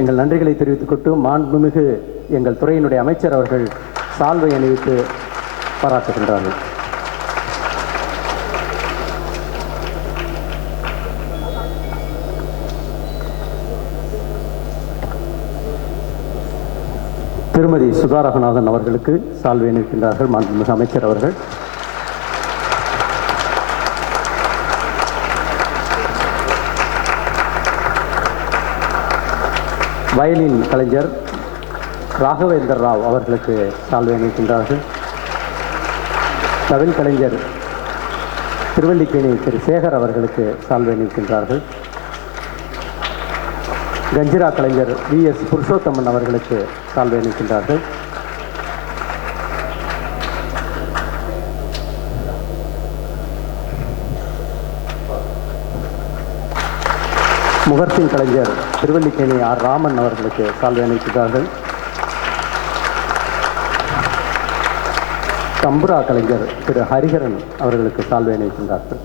எங்கள் நன்றிகளை தெரிவித்துக் கொண்டு மாண்புமிகு எங்கள் துறையினுடைய அமைச்சர் அவர்கள் சால்வை அணிவித்து பாராட்டுகின்றார்கள். திருமதி சுதா ரகுநாதன் அவர்களுக்கு சால்வை அணிவிக்கின்றார்கள் மாண்புமிகு அமைச்சர் அவர்கள். வயலின் கலைஞர் ராகவேந்தர் ராவ் அவர்களுக்கு சால்வை அணிவிக்கின்றார்கள். தவில் கலைஞர் திருவல்லிக்கேணி திரு சேகர் அவர்களுக்கு சால்வை அணிவிக்கின்றார்கள். கஞ்சிரா கலைஞர் வி.எஸ். புருஷோத்தமன் அவர்களுக்கு சால்வை அணிவிக்கின்றார்கள். முகர்சிங் கலைஞர் திருவல்லிக்கேணி ஆர். ராமன் அவர்களுக்கு சால்வை அணிவிக்கிறார்கள். தம்புரா கலைஞர் திரு ஹரிஹரன் அவர்களுக்கு சால்வை அணிவிக்கின்றார்கள்.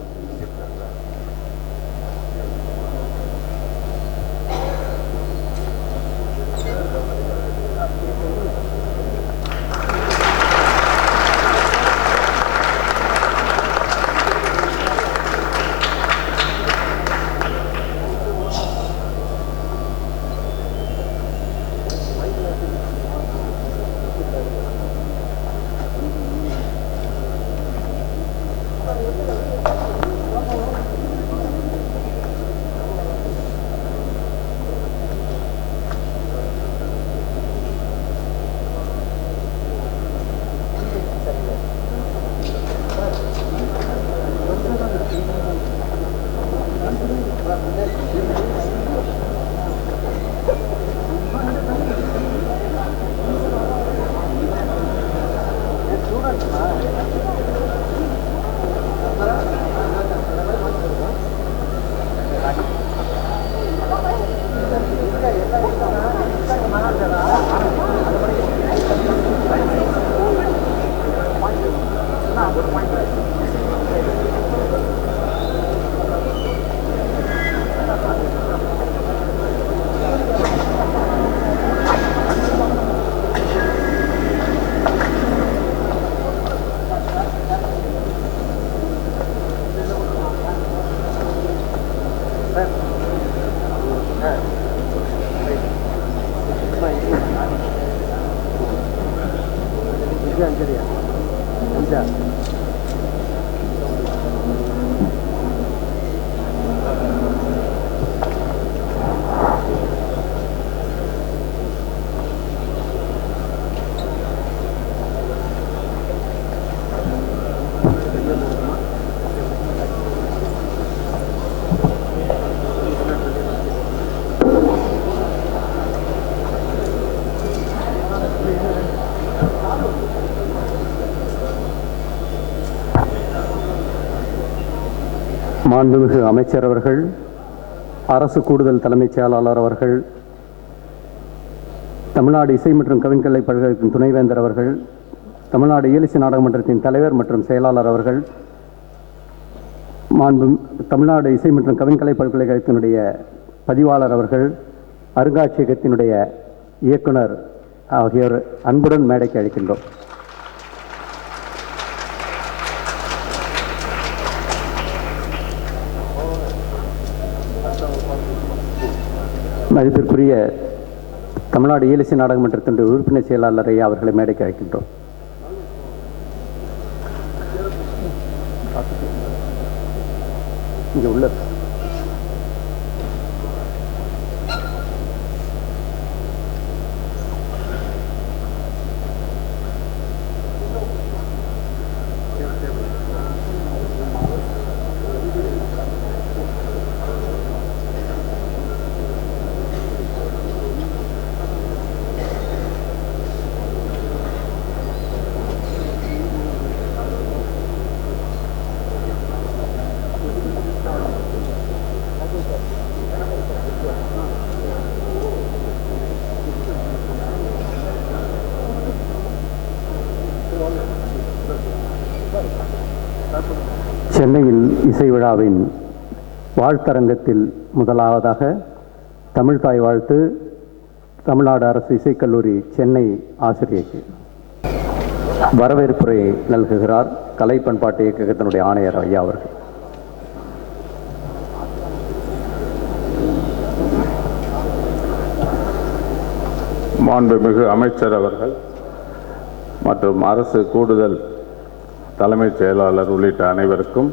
மாண்புமிகு அமைச்சர் அவர்கள், அரசு கூடுதல் தலைமைச் செயலாளர் அவர்கள், தமிழ்நாடு இசை மற்றும் கவின்கலை பல்கலைக்கழகத்தின் துணைவேந்தர் அவர்கள், தமிழ்நாடு இயலிசை நாடகமன்றத்தின் தலைவர் மற்றும் செயலாளர் அவர்கள், தமிழ்நாடு இசை மற்றும் கவின்கலை பல்கலைக்கழகத்தினுடைய பதிவாளர் அவர்கள், அருங்காட்சியகத்தினுடைய இயக்குனர் ஆகியோர் அன்புடன் மேடைக்கு அழைக்கின்றோம். மதிப்பிற்குரிய தமிழ்நாடு இயலிசை நாடகமன்றத்தினுடைய உறுப்பினர் செயலாளரை அவர்களை மேடைக்கு அழைக்கின்றோம். இங்கே உள்ள சென்னையில் இசை விழாவின் வாழ்த்தரங்கத்தில் முதலாவதாக தமிழ்தாய் வாழ்த்து தமிழ்நாடு அரசு இசைக்கல்லூரி சென்னை ஆசிரியருக்கு வரவேற்புரை நல்குகிறார் கலை பண்பாட்டு இயக்கத்தினுடைய ஆணையர் ஐயா அவர்கள். மாண்புமிகு அமைச்சர் அவர்கள் மற்றும் அரசு கூடுதல் தலைமைச் செயலாளர் உள்ளிட்ட அனைவருக்கும்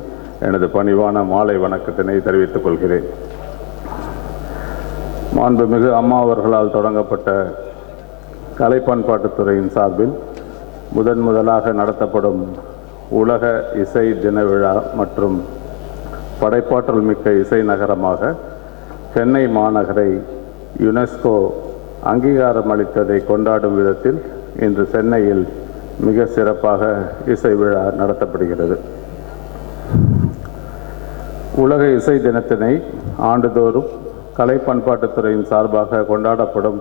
எனது பணிவான மாலை வணக்கத்தினை தெரிவித்துக் கொள்கிறேன். மாண்புமிகு அம்மா அவர்களால் தொடங்கப்பட்ட கலை பண்பாட்டுத்துறையின் சார்பில் முதலாக நடத்தப்படும் உலக இசை தின விழா மற்றும் படைப்பாற்றல் மிக்க இசை நகரமாக சென்னை மாநகரை யுனெஸ்கோ அங்கீகாரம் அளித்ததை கொண்டாடும் விதத்தில் இன்று சென்னையில் மிக சிறப்பாக இசை விழா நடத்தப்படுகிறது. உலக இசை தினத்தினை ஆண்டுதோறும் கலை பண்பாட்டுத்துறையின் சார்பாக கொண்டாடப்படும்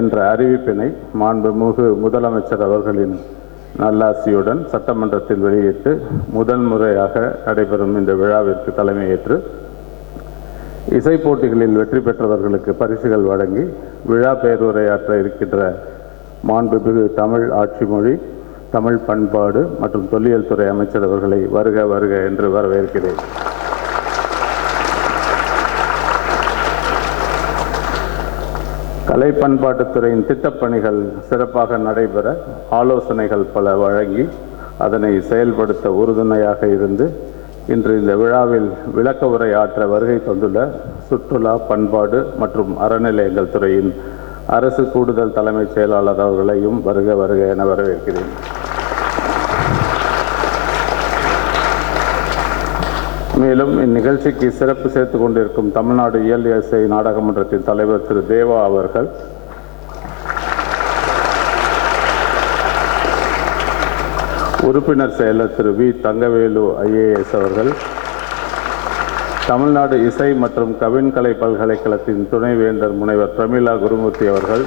என்ற அறிவிப்பினை மாண்புமிகு முதலமைச்சர் அவர்களின் நல்லாசியுடன் சட்டமன்றத்தில் வெளியிட்டு முறையாக நடைபெறும் இந்த விழாவிற்கு தலைமையேற்று இசை போட்டிகளில் வெற்றி பெற்றவர்களுக்கு பரிசுகள் வழங்கி விழா பேருரையாற்ற இருக்கின்ற மாண்புமிகு தமிழ் ஆட்சி மொழி தமிழ் பண்பாடு மற்றும் தொல்லியல் துறை அமைச்சர் அவர்களை வருக வருக என்று வரவேற்கிறேன். கலை பண்பாட்டுத்துறையின் திட்டப்பணிகள் சிறப்பாக நடைபெற ஆலோசனைகள் பல வழங்கி அதனை செயல்படுத்த உறுதுணையாக இருந்து இன்று இந்த விழாவில் விளக்க உரை ஆற்ற வருகை தந்துள்ள சுற்றுலா பண்பாடு மற்றும் அறநிலையங்கள் துறையின் அரசு கூடுதல் தலைமைச் செயலாளர் அவர்களையும் வருக வருக என வரவேற்கிறேன். மேலும் இந்நிகழ்ச்சிக்கு சிறப்பு சேர்த்துக் கொண்டிருக்கும் தமிழ்நாடு இயலிசை நாடகமன்றத்தின் தலைவர் திரு தேவா அவர்கள், உறுப்பினர் செயலர் திரு வி தங்கவேலு IAS அவர்கள், தமிழ்நாடு இசை மற்றும் கவின்கலை பல்கலைக்கழகத்தின் துணைவேந்தர் முனைவர் பிரமிளா குருமூர்த்தி அவர்கள்,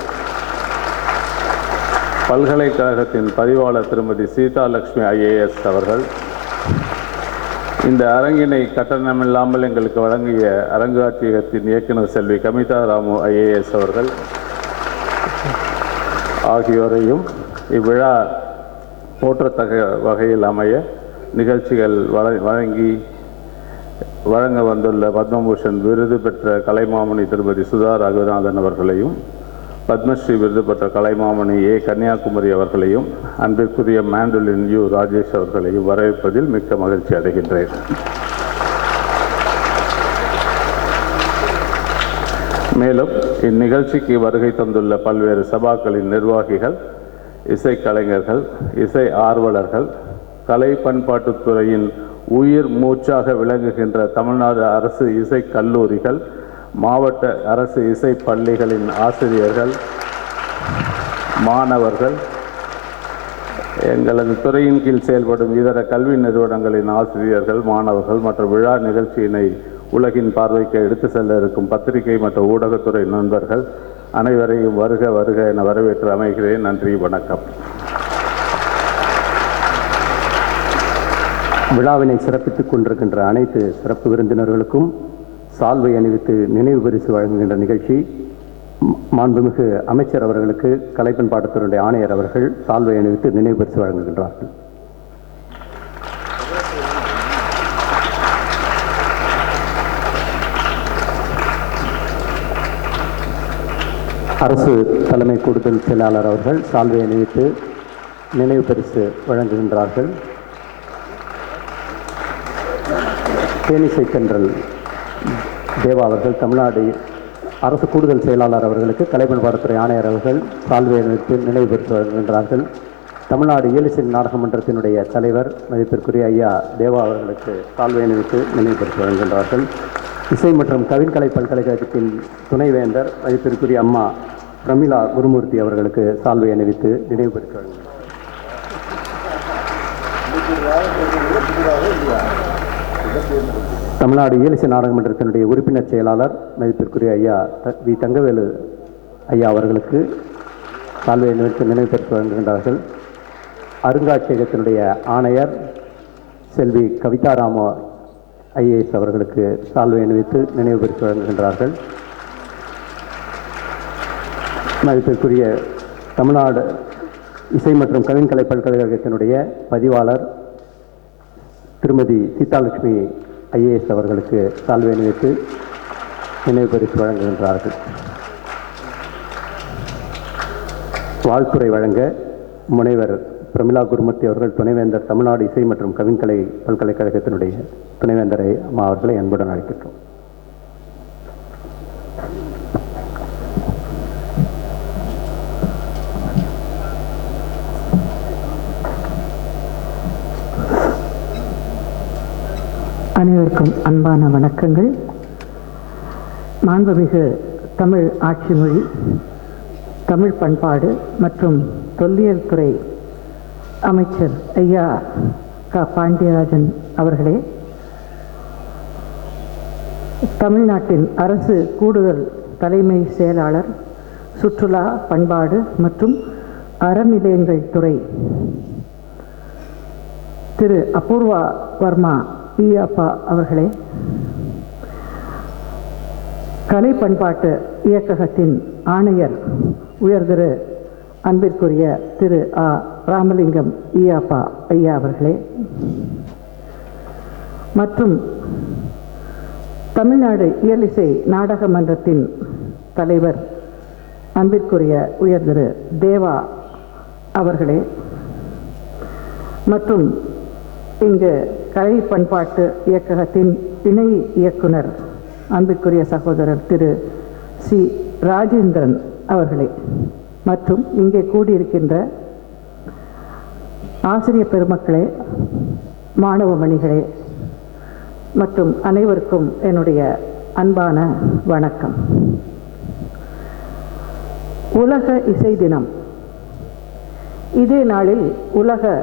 பல்கலைக்கழகத்தின் பதிவாளர் திருமதி சீதாலட்சுமி IAS அவர்கள், இந்த அரங்கினை கட்டணமில்லாமல் எங்களுக்கு வழங்கிய அரங்காட்சியகத்தின் இயக்குநர் செல்வி கமிதா ராமு IAS அவர்கள் ஆகியோரையும் இவ்விழா போற்றத்தக்க வகையில் அமைய நிகழ்ச்சிகள் வழங்க வந்துள்ள பத்மபூஷன் விருது பெற்ற கலைமாமணி திருமதி சுதா ரகுநாதன் அவர்களையும், பத்மஸ்ரீ விருது பெற்ற கலைமாமணி A கன்னியாகுமரி அவர்களையும், அன்பிற்குரிய மேண்டலின் U ராஜேஷ் அவர்களையும் வரவேற்பதில் மிக்க மகிழ்ச்சி அடைகின்றேன். மேலும் இந்நிகழ்ச்சிக்கு வருகை தந்துள்ள பல்வேறு சபாக்களின் நிர்வாகிகள், இசைக்கலைஞர்கள், இசை ஆர்வலர்கள், கலை பண்பாட்டுத்துறையின் உயிர் மூச்சாக விளங்குகின்ற தமிழ்நாடு அரசு இசை கல்லூரிகள், மாவட்ட அரசு இசை பள்ளிகளின் ஆசிரியர்கள், மாணவர்கள், எங்களது துறையின் கீழ் செயல்படும் இதர கல்வி நிறுவனங்களின் ஆசிரியர்கள், மாணவர்கள் மற்றும் விழா நிகழ்ச்சியினை உலகின் பார்வைக்கு எடுத்து செல்ல இருக்கும் பத்திரிகை மற்றும் ஊடகத்துறை நண்பர்கள் அனைவரையும் வருக வருக என வரவேற்று அமைகிறேன். நன்றி, வணக்கம். விழாவினை சிறப்பித்துக் கொண்டிருக்கின்ற அனைத்து சிறப்பு விருந்தினர்களுக்கும் சால்வை அணிவித்து நினைவு பரிசு வழங்குகின்ற நிகழ்ச்சி. மாண்புமிகு அமைச்சர் அவர்களுக்கு கலை பண்பாட்டுத்துறையுடைய ஆணையர் அவர்கள் சால்வை அணிவித்து நினைவு பரிசு வழங்குகின்றார்கள். அரசு தலைமை கூடுதல் செயலாளர் அவர்கள் சால்வை அணிவித்து நினைவு பரிசு வழங்குகின்றார்கள். தேனிசை தென்றல் தேவா அவர்கள் தமிழ்நாடு அரசு கூடுதல் செயலாளர் அவர்களுக்கு கலைப்பண்பாட்டுத்துறை ஆணையர் அவர்கள் சால்வை அணிவித்து நினைவு பரிசு வழங்குகின்றார்கள். தமிழ்நாடு இயலிசை நாடக மன்றத்தினுடைய தலைவர் மதிப்பிற்குரிய ஐயா தேவா அவர்களுக்கு சால்வை அணிவித்து நினைவு பரிசு வழங்குகின்றார்கள். இசை மற்றும் கவின்கலை பல்கலைக்கழகத்தின் துணைவேந்தர் மதிப்பிற்குரிய அம்மா பிரமிளா குருமூர்த்தி அவர்களுக்கு சால்வை அணிவித்து நினைவு பரிசு வழங்குகிறார். தமிழ்நாடு இயலிசை நாடக மன்றத்தினுடைய உறுப்பினர் செயலாளர் மதிப்பிற்குரிய ஐயா வி தங்கவேலு ஐயா அவர்களுக்கு சால்வை அணிவித்து நினைவு பரிசு வழங்குகின்றார்கள். அருங்காட்சியகத்தினுடைய ஆணையர் செல்வி கவிதாராம ஐஏஎஸ் அவர்களுக்கு சால்வை அணிவித்து நினைவு பரிசு வழங்குகின்றார்கள். மதிப்பிற்குரிய தமிழ்நாடு இசை மற்றும் கவின்கலை பல்கலைக்கழகத்தினுடைய பதிவாளர் திருமதி சீதாலட்சுமி ஐஏஎஸ் அவர்களுக்கு சால்வை அணிவித்து நினைவு பரிசு வழங்குகின்றார்கள். வாழ்த்துறை வழங்க முனைவர் பிரமிளா குருமூர்த்தி அவர்கள் துணைவேந்தர் தமிழ்நாடு இசை மற்றும் கவின்கலை பல்கலைக்கழகத்தினுடைய துணைவேந்தரை அம்மா அவர்களை அன்புடன் அழைக்கின்றோம். அனைவருக்கும் அன்பான வணக்கங்கள். மாண்புமிகு தமிழ் ஆட்சி மொழி, தமிழ் பண்பாடு மற்றும் தொல்லியல் துறை அமைச்சர் ஐயா க பாண்டியராஜன் அவர்களே, தமிழ்நாட்டின் அரசு கூடுதல் தலைமை செயலாளர் சுற்றுலா, பண்பாடு மற்றும் அறநிலையங்கள் துறை திரு அபூர்வா வர்மா ஈயாப்பா அவர்களே, கலை பண்பாட்டு இயக்ககத்தின் ஆணையர் உயர்திரு அன்பிற்குரிய திரு ஆ ராமலிங்கம் ஈயாப்பா ஐயா அவர்களே, மற்றும் தமிழ்நாடு இயலிசை நாடக மன்றத்தின் தலைவர் அன்பிற்குரிய உயர்திரு தேவா அவர்களே, மற்றும் இங்கு கலை பண்பாட்டு இயக்ககத்தின் இணை இயக்குனர் அன்பிற்குரிய சகோதரர் திரு சி ராஜேந்திரன் அவர்களே, மற்றும் இங்கே கூடியிருக்கின்ற ஆசிரியர் பெருமக்களே, மாணவ மணிகளே மற்றும் அனைவருக்கும் என்னுடைய அன்பான வணக்கம். உலக இசை தினம். இதே நாளில் உலக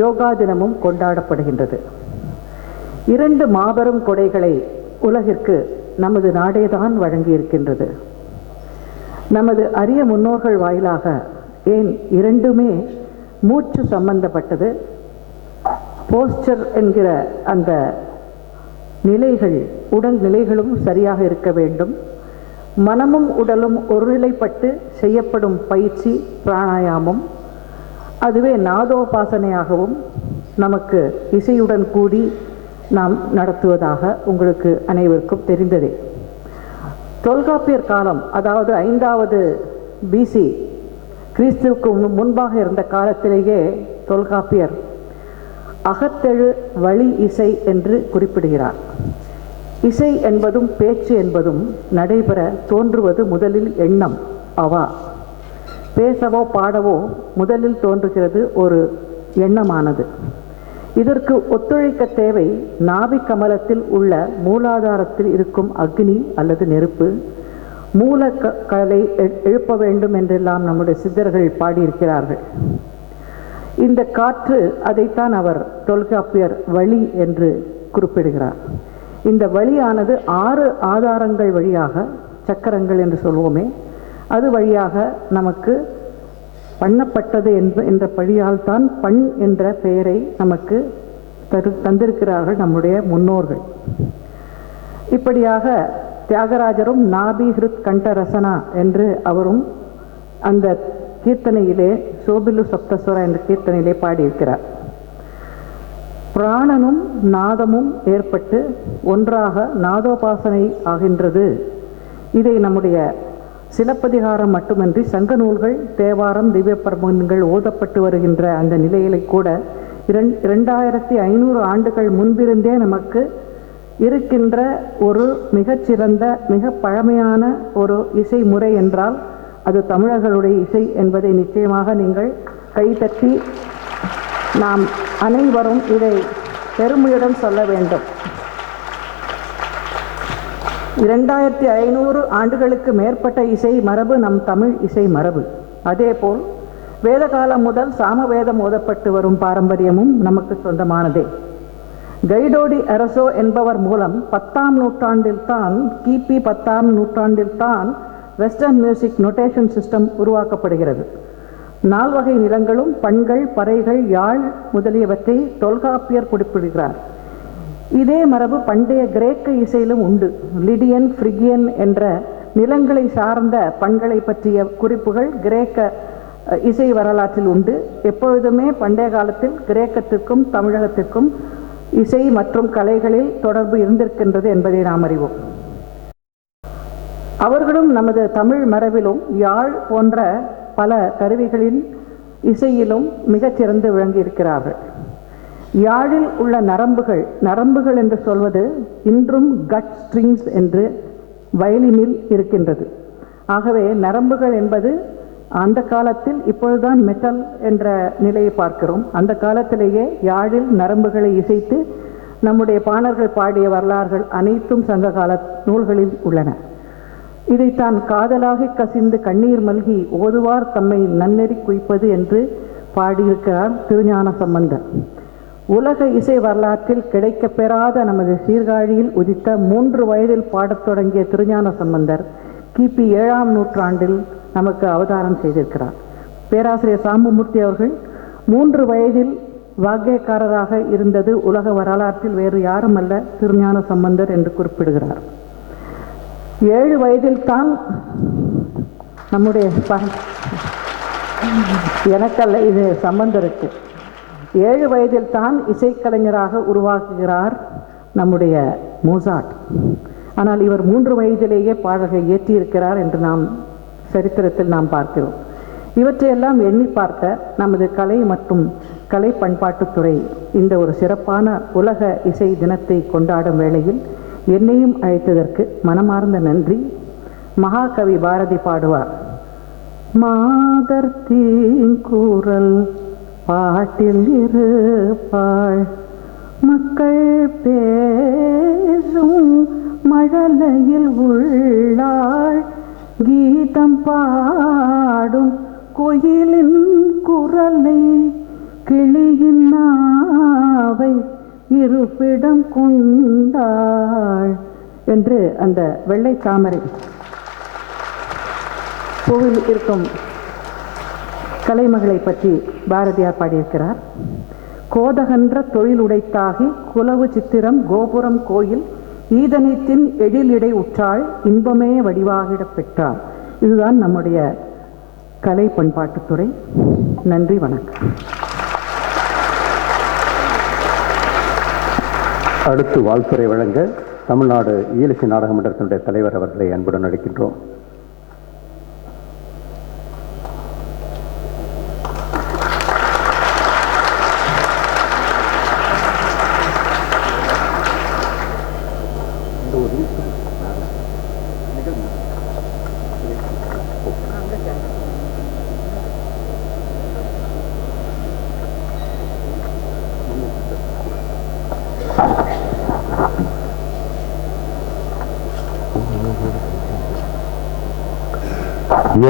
யோகா தினமும் கொண்டாடப்படுகின்றது. 2 மாபெரும் கொடைகளை உலகிற்கு நமது நாடேதான் வழங்கியிருக்கின்றது. நமது அரிய முன்னோர்கள் வாயிலாக, ஏன் இரண்டுமே மூச்சு சம்பந்தப்பட்டது, போஸ்டர் என்கிற அந்த நிலைகள், உடல் நிலைகளும் சரியாக இருக்க வேண்டும். மனமும் உடலும் ஒருநிலைப்பட்டு செய்யப்படும் பயிற்சி பிராணாயாமம், அதுவே நாதோபாசனையாகவும் நமக்கு இசையுடன் கூடி நாம் நடத்துவதாக உங்களுக்கு அனைவருக்கும் தெரிந்ததே. தொல்காப்பியர் காலம், அதாவது 5வது BC கிறிஸ்துவுக்கு முன்பாக இருந்த காலத்திலேயே தொல்காப்பியர் அகத்தெழு வழி இசை என்று குறிப்பிடுகிறார். இசை என்பதும் பேச்சு என்பதும் நடைபெற தோன்றுவது முதலில் எண்ணம் அவா. பேசவோ பாடவோ முதலில் தோன்றுகிறது ஒரு எண்ணமானது. இதற்கு ஒத்துழைக்க தேவை நாபி கமலத்தில் உள்ள மூலாதாரத்தில் இருக்கும் அக்னி அல்லது நெருப்பு. மூலக்கலை எழுப்ப வேண்டும் என்றெல்லாம் நம்முடைய சித்தர்கள் பாடியிருக்கிறார்கள். இந்த காற்று, அதைத்தான் அவர் தொல்காப்பியர் வழி என்று குறிப்பிடுகிறார். இந்த வழியானது 6 ஆதாரங்கள் வழியாக, சக்கரங்கள் என்று சொல்வோமே, அது வழியாக நமக்கு பண்ணப்பட்டது என்ற படியால் தான் பண் என்ற பெயரை நமக்கு தந்திருக்கிறார்கள் நம்முடைய முன்னோர்கள். இப்படியாக தியாகராஜரும் நாபி ஹிருத் கண்ட ரசனா என்று அவரும் அந்த கீர்த்தனையிலே, சோபிலு சப்தஸ்வரா என்ற கீர்த்தனையிலே பாடியிருக்கிறார். பிராணனும் நாதமும் ஏற்பட்டு ஒன்றாக நாதோபாசனை ஆகின்றது. இதை நம்முடைய சிலப்பதிகாரம் மட்டுமின்றி சங்க நூல்கள், தேவாரம், திவ்ய பிரபந்தங்கள் ஓதப்பட்டு வருகின்ற அந்த நிலையிலே கூட 2500 ஆண்டுகள் முன்பிருந்தே நமக்கு இருக்கின்ற ஒரு மிகச்சிறந்த, மிக பழமையான ஒரு இசை முறை என்றால் அது தமிழர்களுடைய இசை என்பதை நிச்சயமாக நீங்கள் கைதட்டி நாம் அனைவரும் இதை பெருமையுடன் சொல்ல வேண்டும். 2500 ஆண்டுகளுக்கு மேற்பட்ட இசை மரபு நம் தமிழ் இசை மரபு. அதேபோல் வேத காலம் முதல் சாமவேதம் ஓதப்பட்டு வரும் பாரம்பரியமும் நமக்கு சொந்தமானதே. கைடோடி அரசோ என்பவர் மூலம் 10ஆம் நூற்றாண்டில்தான், கிபி 10ஆம் நூற்றாண்டில்தான் வெஸ்டர்ன் மியூசிக் நோட்டேஷன் சிஸ்டம் உருவாக்கப்படுகிறது. 4 வகை நிலங்களும், பண்கள், பறைகள், யாழ் முதலியவற்றை தொல்காப்பியர் குறிப்பிடுகிறார். இதே மரபு பண்டைய கிரேக்க இசையிலும் உண்டு. லிடியன், ஃப்ரிகியன் என்ற நிலங்களை சார்ந்த பண்களை பற்றிய குறிப்புகள் கிரேக்க இசை வரலாற்றில் உண்டு. எப்பொழுதுமே பண்டைய காலத்தில் கிரேக்கத்திற்கும் தமிழகத்திற்கும் இசை மற்றும் கலைகளில் தொடர்பு இருந்திருக்கின்றது என்பதை நாம் அறிவோம். அவர்களும் நமது தமிழ் மரபிலும் யாழ் போன்ற பல கருவிகளின் இசையிலும் மிகச்சிறந்து விளங்கியிருக்கிறார்கள். யாழில் உள்ள நரம்புகள் என்று சொல்வது இன்றும் கட் ஸ்ட்ரிங்ஸ் என்று வயலினில் இருக்கின்றது. ஆகவே நரம்புகள் என்பது அந்த காலத்தில், இப்பொழுதுதான் மெட்டல் என்ற நிலையை பார்க்கிறோம், அந்த காலத்திலேயே யாழில் நரம்புகளை இசைத்து நம்முடைய பாணர்கள் பாடிய வரலாறுகள் அனைத்தும் சங்க கால நூல்களில் உள்ளன. இதைத்தான் காதலாகி கசிந்து கண்ணீர் மல்கி ஓதுவார் தம்மை நன்னெறி குய்ப்பது என்று பாடியிருக்கிறார் திருஞான சம்பந்தர். உலக இசை வரலாற்றில் கிடைக்கப் பெறாத நமது சீர்காழியில் உதித்த 3 வயதில் பாடத் தொடங்கிய திருஞான சம்பந்தர் கிபி 7ஆம் நூற்றாண்டில் நமக்கு அவதாரம் செய்திருக்கிறார். பேராசிரியர் சாம்பமூர்த்தி அவர்கள் 3 வயதில் வாக்கியக்காரராக இருந்தது உலக வரலாற்றில் வேறு யாரும் அல்ல, திருஞான சம்பந்தர் என்று குறிப்பிடுகிறார். 7 வயதில் தான் நம்முடைய எனக்கல்ல, இது சம்பந்தருக்கு 7 வயதில் தான் இசைக்கலைஞராக உருவாக்குகிறார் நம்முடைய மோசாட். ஆனால் இவர் 3 வயதிலேயே பாடல்களை இயற்றியிருக்கிறார் என்று நாம் சரித்திரத்தில் நாம் பார்க்கிறோம். இவற்றையெல்லாம் எண்ணி பார்க்க நமது கலை மற்றும் கலை பண்பாட்டுத்துறை இந்த ஒரு சிறப்பான உலக இசை தினத்தை கொண்டாடும் வேளையில் என்னையும் அழைத்ததற்கு மனமார்ந்த நன்றி. மகாகவி பாரதி பாடுவார், மாதர் தீங்குரல் பாட்டில் இருப்பாள், மக்கள் பேசும் மழலையில் உள்ளாள், கீதம் பாடும் கோயிலின் குரலை கிளியின் நாவை இருப்பிடம் கொண்டாள் என்று அந்த வெள்ளை தாமரை பூவில் இருக்கும் கலைமகளை பற்றி பாரதியார் பாடியிருக்கிறார். கோதகன்ற தொழில் உடைத்தாகி குலவு சித்திரம் கோபுரம் கோயில் ஈதனைத்தின் எழிலிடை உற்றாள் இன்பமே வடிவாகிடப் பெற்றாள். இதுதான் நம்முடைய கலை பண்பாட்டுத்துறை. நன்றி, வணக்கம். அடுத்து வாழ்த்துரை வழங்க தமிழ்நாடு இயலிசை நாடக மன்றத்தினுடைய தலைவர் அவர்களை அன்புடன் அழைக்கின்றோம்.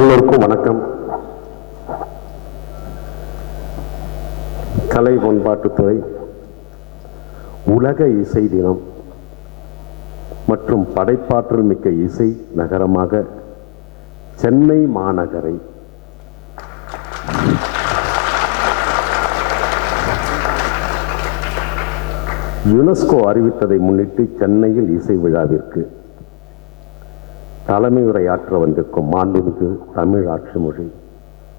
எல்லோருக்கும் வணக்கம். கலை பண்பாட்டுத்துறை உலக இசை தினம் மற்றும் படைப்பாற்றல் மிக்க இசை நகரமாக சென்னை மாநகரை யுனெஸ்கோ அறிவித்ததை முன்னிட்டு சென்னையில் இசை விழாவிற்கு தலைமை உரையாற்ற வந்திருக்கும் மாண்புமிகு தமிழ் ஆட்சி மொழி,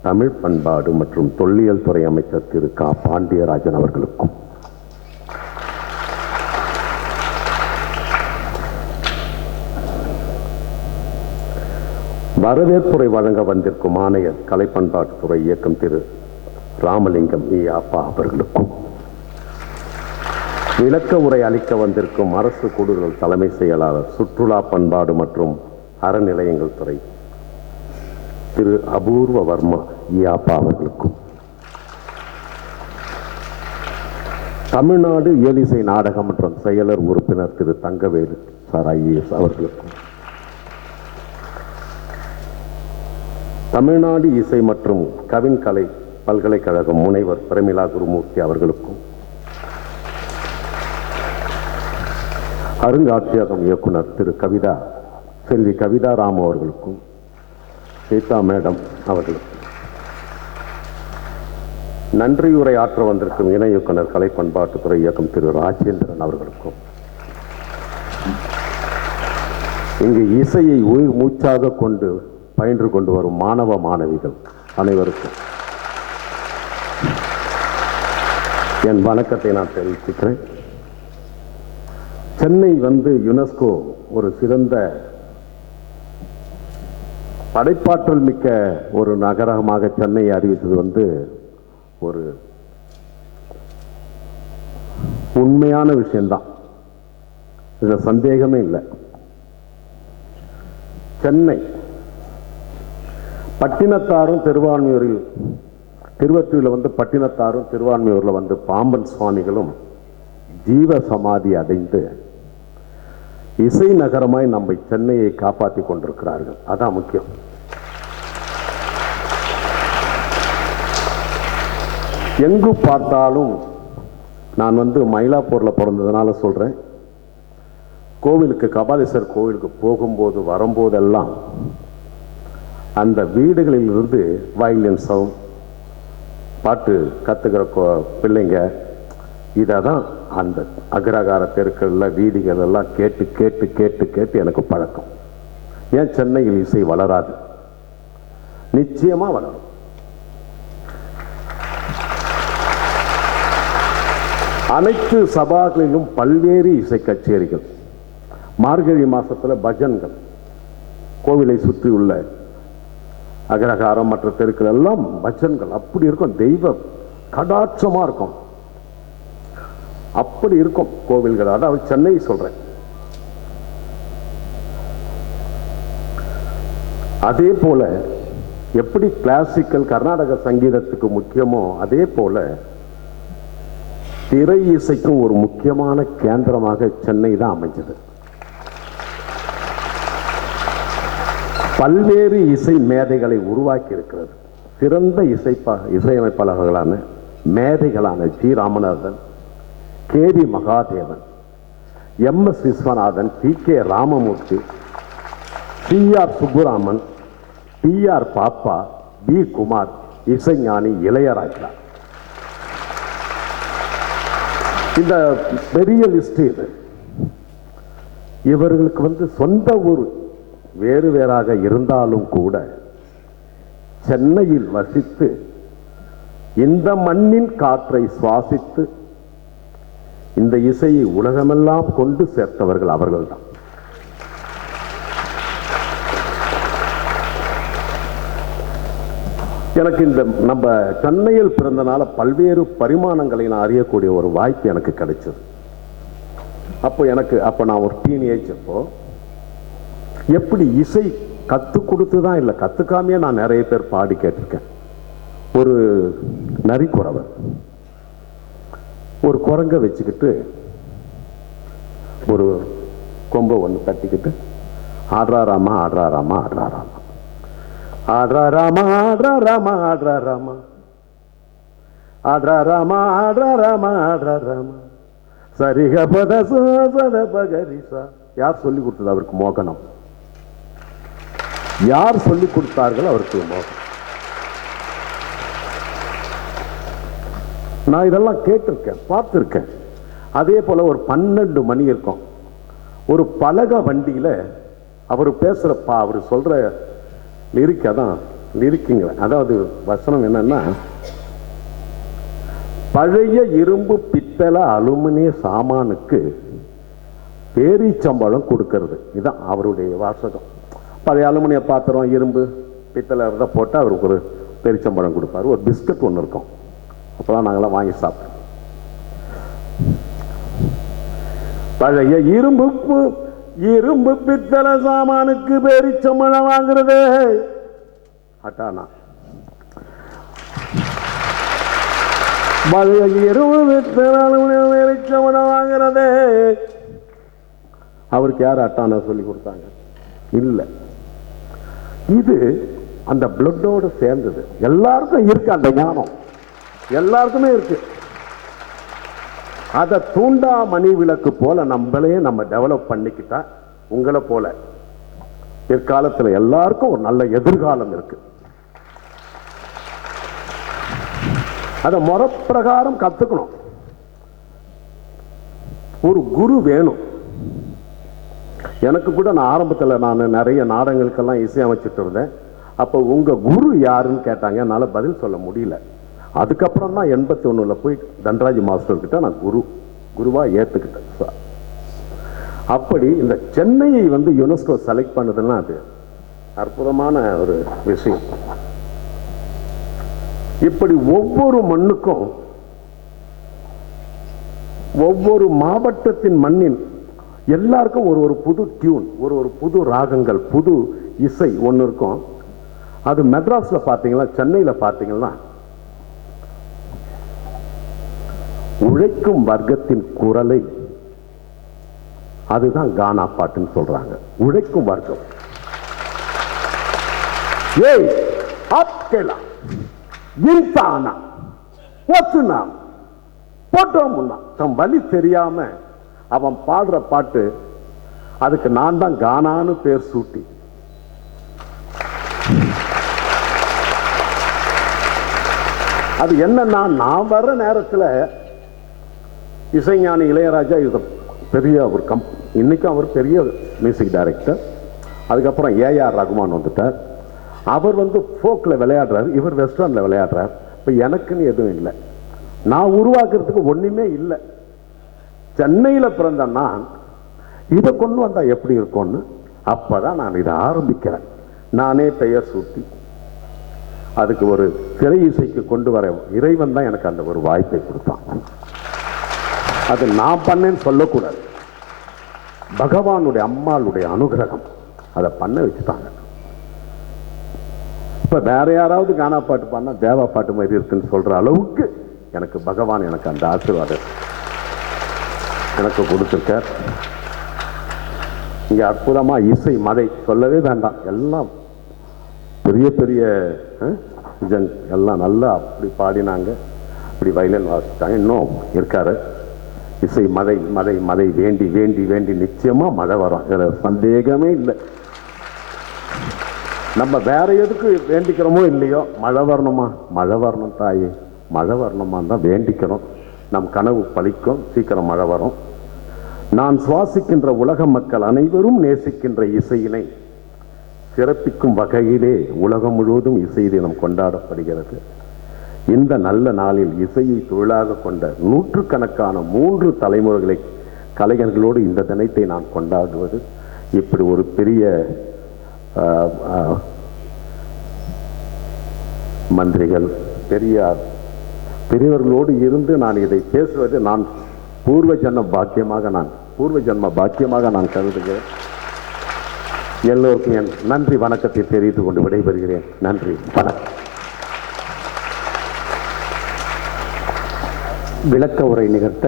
தமிழ் பண்பாடு மற்றும் தொல்லியல் துறை அமைச்சர் திரு க. பாண்டியராஜன் அவர்களுக்கும், வரவேற்புரை வழங்க வந்திருக்கும் ஆணையர் கலை பண்பாட்டுத்துறை இயக்கம் திரு ராமலிங்கம் அப்பா அவர்களுக்கும், விளக்க உரை அளிக்க வந்திருக்கும் அரசு கூடுதல் தலைமை செயலாளர் சுற்றுலா பண்பாடு மற்றும் அறநிலையங்கள் துறை திரு அபூர்வ வர்மா அப்பா அவர்களுக்கும், தமிழ்நாடு இயலிசை நாடகம் மற்றும் செயலர் உறுப்பினர் திரு தங்கவேலு சார் IAS அவர்களுக்கும், தமிழ்நாடு இசை மற்றும் கவின்கலை பல்கலைக்கழக முனைவர் பிரமிளா குருமூர்த்தி அவர்களுக்கும், அருங்காட்சியகம் இயக்குனர் திரு செல்வி கவிதா ராம் அவர்களுக்கும், சீதா மேடம் அவர்களுக்கும், நன்றியுரை ஆற்ற வந்திருக்கும் இணை இயக்குனர் கலை பண்பாட்டுத்துறை இயக்கம் திரு ராஜேந்திரன் அவர்களுக்கும், இங்கு இசையை உயிர் மூச்சாக கொண்டு பயின்று கொண்டு வரும் மாணவ மாணவிகள் அனைவருக்கும் என் வணக்கத்தை நான் தெரிவிக்கிறேன். சென்னை யுனெஸ்கோ ஒரு சிறந்த படைப்பாற்றல் மிக்க ஒரு நகரமாக சென்னையை அறிவித்தது ஒரு உண்மையான விஷயம்தான், இதுல சந்தேகமே இல்லை. சென்னை பட்டினத்தாரும் திருவொற்றியூரில் பட்டினத்தாரும் திருவான்மையூரில் பாம்பன் சுவாமிகளும் ஜீவ சமாதி அடைந்து இசை நகரமாய் நம்ம சென்னையை காப்பாற்றி கொண்டிருக்கிறார்கள். அதான் முக்கியம். எங்கு பார்த்தாலும் நான் மயிலாப்பூரில் பிறந்ததுனால சொல்றேன், கோவிலுக்கு கபாலீஸ்வரர் கோவிலுக்கு போகும்போது வரும்போதெல்லாம் அந்த வீடுகளில் இருந்து வயலின் சவுண்ட், பாட்டு கத்துக்கிற பிள்ளைங்க இதான் அந்த அக்ரகார தெருக்களில் வீதிகள் எல்லாம் கேட்டு கேட்டு கேட்டு கேட்டு எனக்கு பழக்கம். ஏன் சென்னையில் இசை வளராது? நிச்சயமா வளரும். அனைத்து சபாக்களிலும் பல்வேறு இசை கச்சேரிகள், மார்கழி மாசத்துல பஜன்கள், கோவிலை சுற்றியுள்ள அக்ரஹாரம் மற்ற தெருக்கள் எல்லாம் பஜன்கள் அப்படி இருக்கும். தெய்வ கடாட்சமா இருக்கும், அப்படி இருக்கும் கோவில்கள். அதாவது சென்னை சொல்றேன். அதே போல எப்படி கிளாசிக்கல் கர்நாடக சங்கீதத்துக்கு முக்கியமோ அதே போல திரை இசைக்கும் ஒரு முக்கியமான கேந்திரமாக சென்னை தான் அமைஞ்சது. பல்வேறு இசை மேதைகளை உருவாக்கி இருக்கிறது. சிறந்த இசையமைப்பாளர்களான மேதைகளான G Ramanathan, KV Mahadevan, MS Viswanathan, PK Ramamurthy, CR Subburaman, TR Pappa, B Kumar, இசைஞானி இளையராஜா. இந்த பெரிய லிஸ்ட் இது. இவர்களுக்கு சொந்த ஊர் வேறு வேறாக இருந்தாலும் கூட சென்னையில் வசித்து இந்த மண்ணின் காற்றை சுவாசித்து இந்த இசையை உலகமெல்லாம் கொண்டு சேர்த்தவர்கள் அவர்கள்தான். எனக்கு இந்த நம்ம சென்னையில் பிறந்தனால பல்வேறு பரிமாணங்களை நான் அறியக்கூடிய ஒரு வாய்ப்பு எனக்கு கிடைச்சது. அப்போ நான் ஒரு டீனேஜ். அப்போ எப்படி இசை கத்து கொடுத்துதான் இல்லை, கத்துக்காமையே நான் நிறைய பேர் பாடி கேட்டிருக்கேன். ஒரு நரிக்குறவர் ஒரு குரங்க வச்சுக்கிட்டு ஒரு கொம்பை ஒன்று தட்டிக்கிட்டு ஆடுறாராமா ஆடுறாராமா ஆடுறாராமா ஆடுறாராமா ஆடுறாராமா ஆடுறாராமா ஆடுறாராமா ஆடுறாராமா ஆடுறாராமா சரிகபத சோசத பகரிசா. யார் சொல்லி கொடுத்தது அவருக்கு மோகனம்? யார் சொல்லி கொடுத்தார்கள் அவருக்கு மோகனம்? நான் இதெல்லாம் கேட்டிருக்கேன், பார்த்திருக்கேன். அதே போல ஒரு 12 மணி இருக்கும், ஒரு பலக வண்டியில அவர் பேசுறப்பா, அவர் சொல்ற லிரிக், அதான் லிரிக்குங்க. அதாவது வசனம் என்னன்னா, பழைய இரும்பு பித்தளை அலுமினிய சாமானுக்கு பேரிச்சம்பழம் கொடுக்கிறது. இதுதான் அவருடைய வாசகம். பழைய அலுமினிய பாத்திரம், இரும்பு, பித்தளை இருந்தால் போட்டு அவருக்கு ஒரு பெரிச்சம்பழம் கொடுப்பாரு. ஒரு பிஸ்கட் ஒன்று இருக்கும். அப்போதான் நாங்களாம் வாங்கி சாப்பிட்டோம். பழைய இரும்பு பித்தளை சாமானுக்கு பெரிச்சம்பழம் வாங்குறது அட்டானா. பழைய இரும்பு பெரிச்சம்பழம் வாங்குறது அவருக்கு யார் அட்டானா சொல்லி கொடுத்தாங்க? இல்லை. இது அந்த பிளட்டோடு சேர்ந்தது. எல்லாருக்கும் இருக்கு அந்த ஞானம், எல்லாருக்குமே இருக்கு. அதை தூண்டா மணி விளக்கு போல நம்மளே நம்ம டெவலப் பண்ணிக்கிட்டா உங்களை போல பிற்காலத்தில் எல்லாருக்கும் ஒரு நல்ல எதிர்காலம் இருக்கு. அதை முறைப்பிரகாரம் கத்துக்கணும். ஒரு குரு வேணும். எனக்கு கூட நான் ஆரம்பத்தில் நிறைய நாடகங்களுக்கெல்லாம் இசையமைச்சிட்டு இருந்தேன். அப்போ உங்க குரு யாருன்னு கேட்டாங்க. என்னால் பதில் சொல்ல முடியல. அதுக்கப்புறம் தான் 81 போய் தண்டராஜ் மாஸ்டர் கிட்ட நான் குருவா ஏத்துக்கிட்டேன். அப்படி இந்த சென்னையை யுனெஸ்கோ செலக்ட் பண்ணதுன்னா அது அற்புதமான ஒரு விஷயம். இப்படி ஒவ்வொரு மண்ணுக்கும், ஒவ்வொரு மாவட்டத்தின் மண்ணின் எல்லாருக்கும் ஒரு புது டியூன், ஒரு புது ராகங்கள், புது இசை ஒன்று இருக்கும். அது மெட்ராஸ்ல பார்த்தீங்களா, சென்னையில பார்த்தீங்கன்னா உழைக்கும் வர்க்கத்தின் குரலை, அதுதான் கானா பாட்டுன்னு சொல்றாங்க. உழைக்கும் வர்க்கம். ஏய் ஆப்கேலா இன்சானா ஒத்துனா போட்டோம்னா தம் வலி தெரியாம அவன் பாடுற பாட்டு, அதுக்கு நான் தான் கானான்னு பேர் சூட்டி. அது என்னன்னா, நான் வர்ற நேரத்தில் இசைஞானி இளையராஜா இது பெரிய ஒரு இன்னைக்கும் அவர் பெரிய மியூசிக் டைரக்டர். அதுக்கப்புறம் ஏஆர் ரகுமான் வந்துட்டார். அவர் ஃபோக்கில் விளையாடுறாரு, இவர் வெஸ்டர்னில் விளையாடுறார். இப்போ எனக்குன்னு எதுவும் இல்லை. நான் உருவாக்குறதுக்கு ஒன்றுமே இல்லை. சென்னையில் பிறந்த நான் இதை கொண்டு வந்தால் எப்படி இருக்கும்னு அப்போதான் நான் இதை ஆரம்பிக்கிறேன். நானே பெயர் சூட்டி அதுக்கு ஒரு திரை இசைக்கு கொண்டு வர இறைவன் தான் எனக்கு அந்த ஒரு வாய்ப்பை கொடுத்தான். அது நான் பண்ணேன்னு சொல்லக்கூடாது. பகவானுடைய அம்மாளுடைய அனுகிரகம் அதை பண்ண வச்சுட்டாங்க. இப்ப வேற யாராவது கானா பாட்டு பாடினா தேவா பாட்டு மாதிரி இருக்குன்னு சொல்ற அளவுக்கு எனக்கு பகவான் எனக்கு அந்த ஆசீர்வாதம் எனக்கு கொடுத்திருக்கார். இங்க அற்புதமா இசை மழை சொல்லவே வேண்டாம். எல்லாம் பெரிய பெரிய எல்லாம் நல்லா அப்படி பாடினாங்க, அப்படி வயலின் வாசித்தாங்க. இன்னும் இருக்காரு. இசை மழை மழை மழை வேண்டி வேண்டி வேண்டி நிச்சயமா மழை வரும், இதுல சந்தேகமே இல்லை. நம்ம வேற எதுக்கு வேண்டிக்கிறோமோ இல்லையோ, மழை வரணுமா, மழை வரணும் தாயே, மழை வரணுமா தான் வேண்டிக்கிறோம். நம் கனவு பலிக்கும், சீக்கிரம் மழை வரும். நான் சுவாசிக்கின்ற உலக மக்கள் அனைவரும் நேசிக்கின்ற இசையினை சிறப்பிக்கும் வகையிலே உலகம் முழுவதும் இசை தினம் கொண்டாடப்படுகிறது. இந்த நல்ல நாளில் இசையை தொழிலாக கொண்ட நூற்றுக்கணக்கான 3 தலைமுறைகளை கலைஞர்களோடு இந்த தினத்தை நான் கொண்டாடுவது, இப்படி ஒரு பெரிய மந்திரிகள் பெரியவர்களோடு இருந்து நான் இதை பேசுவது நான் பூர்வ ஜன்ம பாக்கியமாக நான் கருதுகிறேன். எல்லோருக்கும் என் நன்றி வணக்கத்தை தெரிவித்துக் கொண்டு விடைபெறுகிறேன். நன்றி, வணக்கம். விளக்க உரை நிகழ்த்த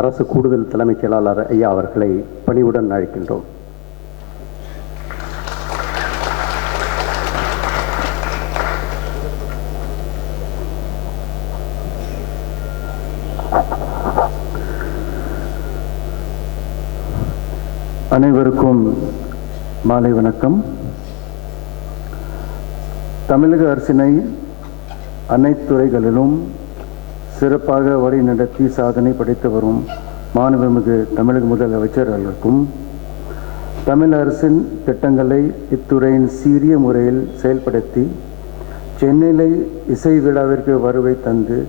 அரசு கூடுதல் தலைமைச் செயலாளர் ஐயா அவர்களை பணிவுடன் அழைக்கின்றோம். அனைவருக்கும் மாலை வணக்கம். தமிழக அரசினை அனைத்து துறைகளிலும் சிறப்பாக வழிநடத்தி சாதனை படைத்து வரும் மாண்புமிகு தமிழக முதலமைச்சர் அவர்களுக்கும், தமிழ் அரசின் திட்டங்களை இத்துறையின் சீரிய முறையில் செயல்படுத்தி சென்னையில் இசை விழாவிற்கு வருகை தந்து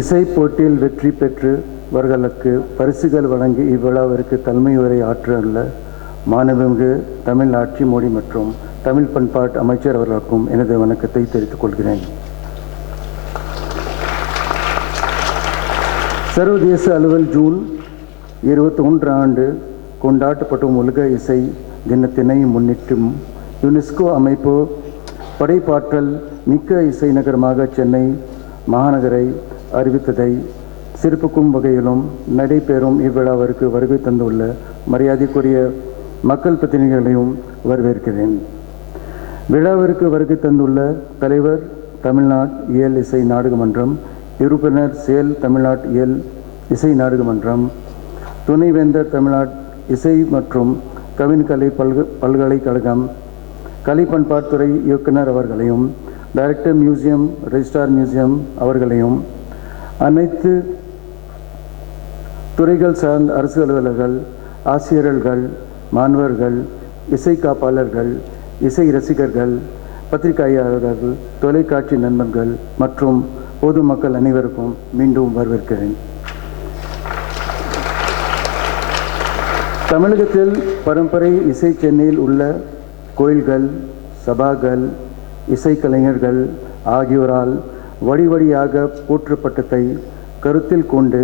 இசை போட்டியில் வெற்றி பெற்று அவர்களுக்கு பரிசுகள் வழங்கி இவ்விழாவிற்கு தலைமை உரை ஆற்றவுள்ள மாண்புமிகு தமிழ் ஆட்சி மொழி மற்றும் தமிழ் பண்பாட்டு அமைச்சர் அவர்களுக்கும் எனது வணக்கத்தை தெரிவித்துக் கொள்கிறேன். சர்வதேச அலுவல் ஜூன் 21 ஆண்டு கொண்டாடப்படும் உலக இசை தினத்தினை முன்னிட்டும் யுனெஸ்கோ அமைப்பு படைப்பாற்றல் மிக்க இசை நகரமாக சென்னை மாநகரை அறிவித்ததை சிறப்புக்கும் வகையிலும் நடைபெறும் இவ்விழாவிற்கு வருகை தந்துள்ள மரியாதைக்குரிய மக்கள் பிரதிநிதிகளையும் வரவேற்கிறேன். விழாவிற்கு வருகை தந்துள்ள தலைவர் தமிழ்நாடு இயல் இசை நாடக மன்றம், உறுப்பினர் செயல் தமிழ்நாடு இயல் இசை நாடக மன்றம், துணைவேந்தர் தமிழ்நாடு இசை மற்றும் கவின்கலை பல்கலைக்கழகம், கலை பண்பாட்டுத்துறை இயக்குனர் அவர்களையும், டைரக்டர் மியூசியம், ரெஜிஸ்ட்ரார் மியூசியம் அவர்களையும், அனைத்து துறைகள் சார்ந்த அரசு அலுவலர்கள், ஆசிரியர்கள், மாணவர்கள், இசை காப்பாளர்கள், இசை ரசிகர்கள், பத்திரிகையாளர்கள், தொலைக்காட்சி நண்பர்கள் மற்றும் பொதுமக்கள் அனைவருக்கும் மீண்டும் வரவேற்கிறேன். தமிழகத்தில் பரம்பரை இசை சென்னையில் உள்ள கோயில்கள், சபாக்கள், இசைக்கலைஞர்கள் ஆகியோரால் வழியாக போற்றப்பட்டதை கருத்தில் கொண்டு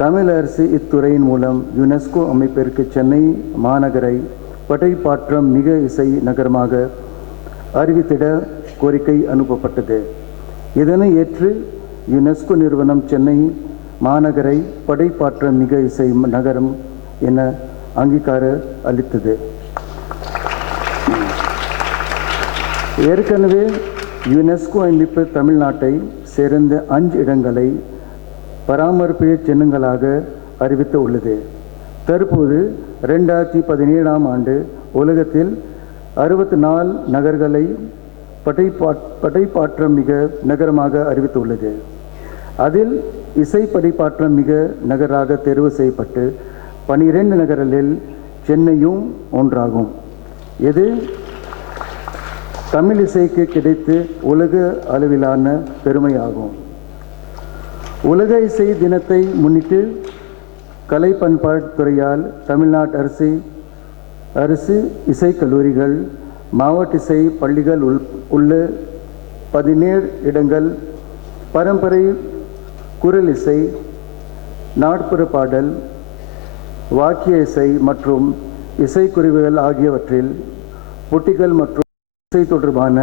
தமிழ் அரசு இத்துறையின் மூலம் யுனெஸ்கோ அமைப்பிற்கு சென்னை மாநகரை படைப்பாற்றம் மிக இசை நகரமாக அறிவித்திட கோரிக்கை அனுப்பப்பட்டது. இதனை ஏற்று யுனெஸ்கோ நிறுவனம் சென்னை மாநகரை படைப்பாற்றம் மிக இசை நகரம் என அங்கீகாரம் அளித்தது. ஏற்கனவே யுனெஸ்கோ அமைப்பு தமிழ்நாட்டை சேர்ந்த 5 இடங்களை பராமரிப்பு சின்னங்களாக அறிவித்து உள்ளது. தற்போது 2017ஆம் ஆண்டு உலகத்தில் 64 நகர்களை படைப்பாற்றம் மிக நகரமாக அறிவித்துள்ளது. அதில் இசை படைப்பாற்றம் மிக நகராக தேர்வு செய்யப்பட்டு 12 நகரில் சென்னையும் ஒன்றாகும். இது தமிழ் இசைக்கு கிடைத்து உலக அளவிலான பெருமையாகும். உலக இசை தினத்தை முன்னிட்டு கலை பண்பாட்டுத்துறையால் தமிழ்நாடு அரசு இசைக்கல்லூரிகள், மாவட்ட இசை பள்ளிகள் உள்ள 17 இடங்கள் பரம்பரை குரல் இசை, நாட்புற பாடல், வாக்கிய இசை மற்றும் இசைக்குறிவுகள் ஆகியவற்றில் போட்டிகள் மற்றும் இசை தொடர்பான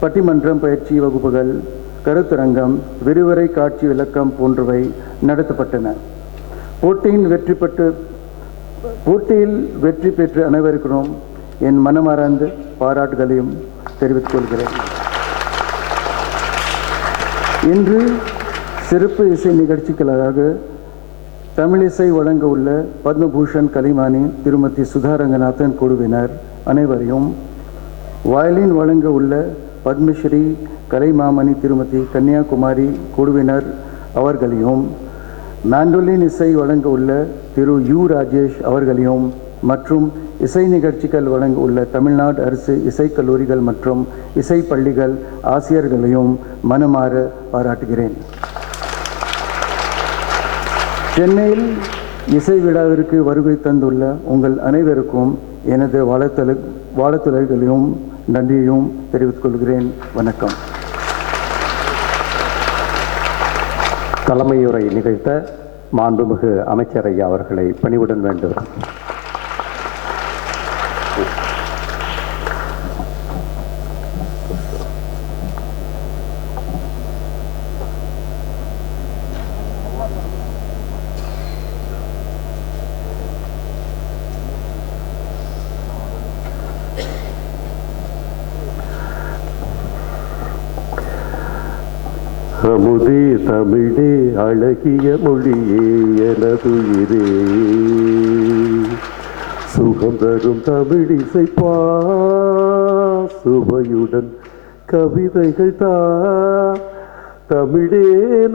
பட்டிமன்றம், பயிற்சி வகுப்புகள், கருத்தரங்கம், விரிவுரை, காட்சி விளக்கம் போன்றவை நடத்தப்பட்டன. போட்டியில் வெற்றி பெற்ற அனைவருக்கும் என் மனமார்ந்த பாராட்டுகளையும் தெரிவித்துக் கொள்கிறேன். இன்று சிறப்பு இசை நிகழ்ச்சிகளாக தமிழிசை வழங்க உள்ள பத்மபூஷன் கலைமானி திருமதி சுதா ரங்கநாதன் குழுவினர் அனைவரையும், வயலின் வழங்க உள்ள பத்மஸ்ரீ கலைமாமணி திருமதி கன்னியாகுமாரி குழுவினர் அவர்களையும், மாண்டோலின் இசை வழங்க உள்ள திரு யு ராஜேஷ் அவர்களையும் மற்றும் இசை நிகழ்ச்சிகள் வழங்க உள்ள தமிழ்நாடு அரசு இசைக்கல்லூரிகள் மற்றும் இசை பள்ளிகள் ஆசிரியர்களையும் மனமாற பாராட்டுகிறேன். சென்னையில் இசை விழாவிற்கு வருகை தந்துள்ள உங்கள் அனைவருக்கும் எனது வாழ்த்துதல்களையும் நன்றியையும் தெரிவித்துக் கொள்கிறேன். வணக்கம். தலைமையுரை நிகழ்த்த மாண்புமிகு அமைச்சர் ஐயா அவர்களை பணிவுடன் வேண்டுகிறேன். அமுதே தமிழே அழகிய மொழியே எனதுயிரே, சுகம் தரும் தமிழிசை சுவையுடன் கவிதைகள் தா, தமிழே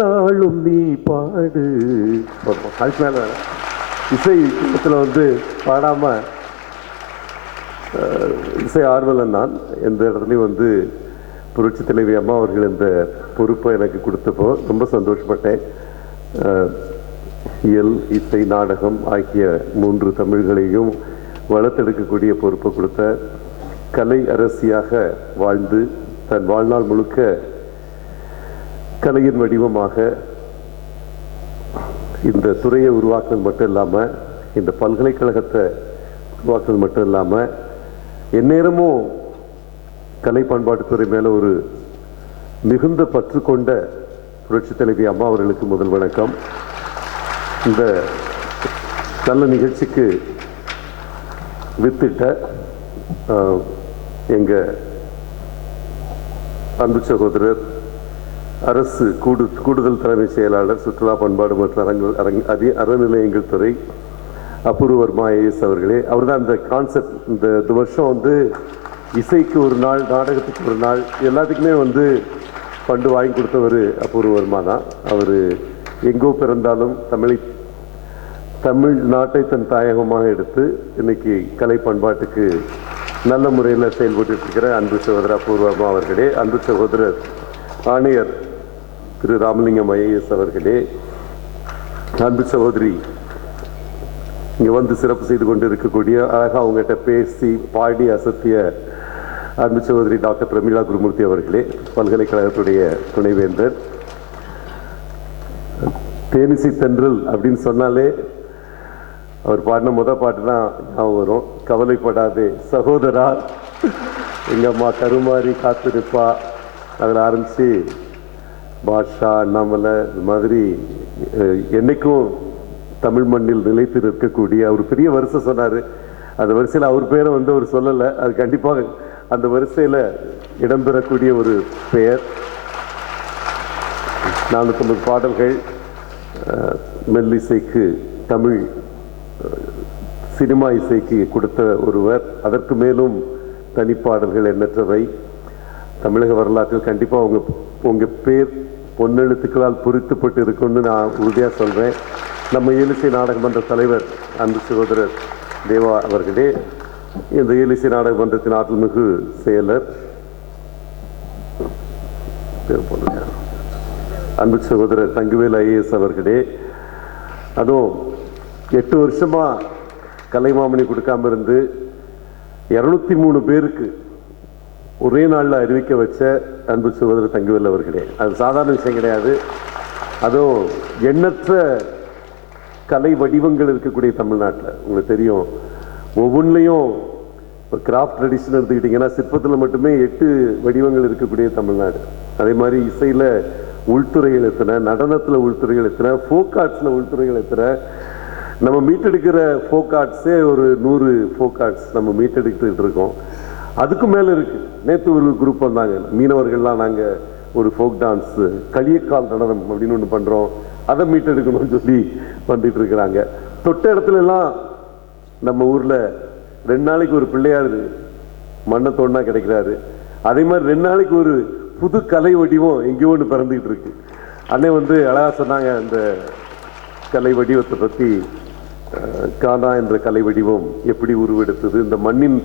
நாளும் நீ பாடு. அதுக்கு மேலே இசை பாடாமல் இசை ஆர்வலன் நான். எந்த இடத்துலையும் புரட்சி தலைவி அம்மா அவர்கள் இந்த பொறுப்பை எனக்கு கொடுத்தப்போ ரொம்ப சந்தோஷப்பட்டேன். இயல், இசை, நாடகம் ஆகிய 3 தமிழ்களையும் வளர்த்தெடுக்கக்கூடிய பொறுப்பை கொடுத்த, கலை அரசியாக வாழ்ந்து தன் வாழ்நாள் முழுக்க கலையின் வடிவமாக இந்த துறையை உருவாக்குறது மட்டும் இல்லாமல், இந்த பல்கலைக்கழகத்தை உருவாக்குறது மட்டும் இல்லாமல், எந்நேரமும் கலை பண்பாட்டுத்துறை மேலே ஒரு மிகுந்த பற்று கொண்ட புரட்சித் தலைவி அம்மா அவர்களுக்கு முதல் வணக்கம். இந்த நல்ல நிகழ்ச்சிக்கு வித்திட்ட எங்கள் அன்பு சகோதரர், அரசு கூடுதல் தலைமைச் செயலாளர், சுற்றுலா பண்பாடு மற்றும் அறநிலையங்கள் துறை அபூர்வர்மா ஐஏஎஸ் அவர்களே, அவர் தான் இந்த கான்செப்ட், இந்த வருஷம் வந்து இசைக்கு ஒரு நாள், நாடகத்துக்கு ஒரு நாள், எல்லாத்துக்குமே வந்து ஃபண்டு வாங்கி கொடுத்தவர் அபூர்வர்மா தான். அவர் எங்கோ பிறந்தாலும் தமிழ் நாட்டை தன் தாயகமாக எடுத்து இன்னைக்கு கலை பண்பாட்டுக்கு நல்ல முறையில் செயல்பட்டு இருக்கிற அன்பு சகோதரர் அபூர்வர்மா அவர்களே, அன்பு சகோதரர் ஆணையர் திரு ராமலிங்கம் ஐஏஎஸ் அவர்களே, அன்பு சகோதரி இங்கே வந்து சிறப்பு செய்து கொண்டு இருக்கக்கூடிய, அழகாக அவங்ககிட்ட பேசி பாடி அசத்திய அன்பு சகோதரி டாக்டர் பிரமிளா குருமூர்த்தி அவர்களே, பல்கலைக்கழகத்துடைய துணைவேந்தர். தேனிசை தென்றல் அப்படின்னு சொன்னாலே அவர் பாடின முதல் பாட்டு தான் ஞாபகம் வரும். கவலைப்படாதே சகோதரா, எங்கள் அம்மா கருமாரி காத்திருப்பா, அதில் ஆரம்பித்து பாஷா, அண்ணாமலை, இது மாதிரி என்னைக்கும் தமிழ் மண்ணில் நிலைத்து இருக்கக்கூடிய அவர் பெரிய வரிசை சொன்னார். அந்த வரிசையில் அவர் பேரை வந்து அவர் சொல்லலை, அது கண்டிப்பாக அந்த வரிசையில் இடம்பெறக்கூடிய ஒரு பெயர். 450 பாடல்கள், மெல்லிசைக்கு, தமிழ் சினிமா இசைக்கு கொடுத்த ஒருவர். அதற்கு மேலும் தனிப்பாடல்கள் எண்ணற்றவை. தமிழக வரலாற்றில் கண்டிப்பாக உங்கள் பேர் பொன்னெழுத்துக்களால் பொறித்துப்பட்டு இருக்குன்னு நான் உறுதியாக சொல்கிறேன். நம்ம இயலிசை நாடக மன்ற தலைவர் அன்பு சகோதரர் தேவா அவர்களே, இந்த இயலிசை நாடக மன்றத்தின் ஆற்றல்மிகு செயலர் அன்பு சகோதரர் தங்குவேல் ஐஏஎஸ் அவர்களே, அதுவும் 8 வருஷமாக கலைமாமணி கொடுக்காம இருந்து 203 பேருக்கு ஒரே நாளில் அறிவிக்க வச்ச அன்பு சகோதரர் தங்குவேல் அவர்களே, அது சாதாரண விஷயம் கிடையாது. அதுவும் எண்ணற்ற கலை வடிவங்கள் இருக்கக்கூடிய தமிழ்நாட்டில் உங்களுக்கு தெரியும், ஒவ்வொன்றிலையும் இப்போ கிராஃப்ட் ட்ரெடிஷன் எடுத்துக்கிட்டிங்கன்னா சிற்பத்தில் மட்டுமே 8 வடிவங்கள் இருக்கக்கூடிய தமிழ்நாடு. அதே மாதிரி இசையில் உள்துறைகள் எத்தனை, நடனத்தில் உள்துறைகள் எத்தனை, ஃபோக் ஆர்ட்ஸில் உள்துறைகள் எத்தனை, நம்ம மீட்டெடுக்கிற ஃபோக் ஆர்ட்ஸே ஒரு 100 ஃபோக் ஆர்ட்ஸ் நம்ம மீட்டெடுத்துக்கிட்டு இருக்கோம். அதுக்கு மேலே இருக்குது. நேற்று ஒரு குரூப் வந்தாங்க, மீனவர்கள்லாம் நாங்கள் ஒரு ஃபோக் டான்ஸு களியக்கால் நடனம் அப்படின்னு ஒன்று பண்ணுறோம், அதை மீட்டெடுக்கணும்னு சொல்லி வந்துட்டு இருக்கிறாங்க. தொட்ட இடத்துலலாம் நம்ம ஊரில் 2 நாளைக்கு ஒரு பிள்ளையார் மண்ணை தோண்டா கிடைக்கிறாரு. அதே மாதிரி 2 நாளைக்கு ஒரு புது கலை வடிவம் எங்கேயோ ஒன்று பிறந்துக்கிட்டு இருக்கு. அன்னை வந்து அழகாக சொன்னாங்க, இந்த கலை வடிவத்தை பற்றி, கானா என்ற கலை வடிவம் எப்படி உருவெடுத்தது, இந்த மண்ணின்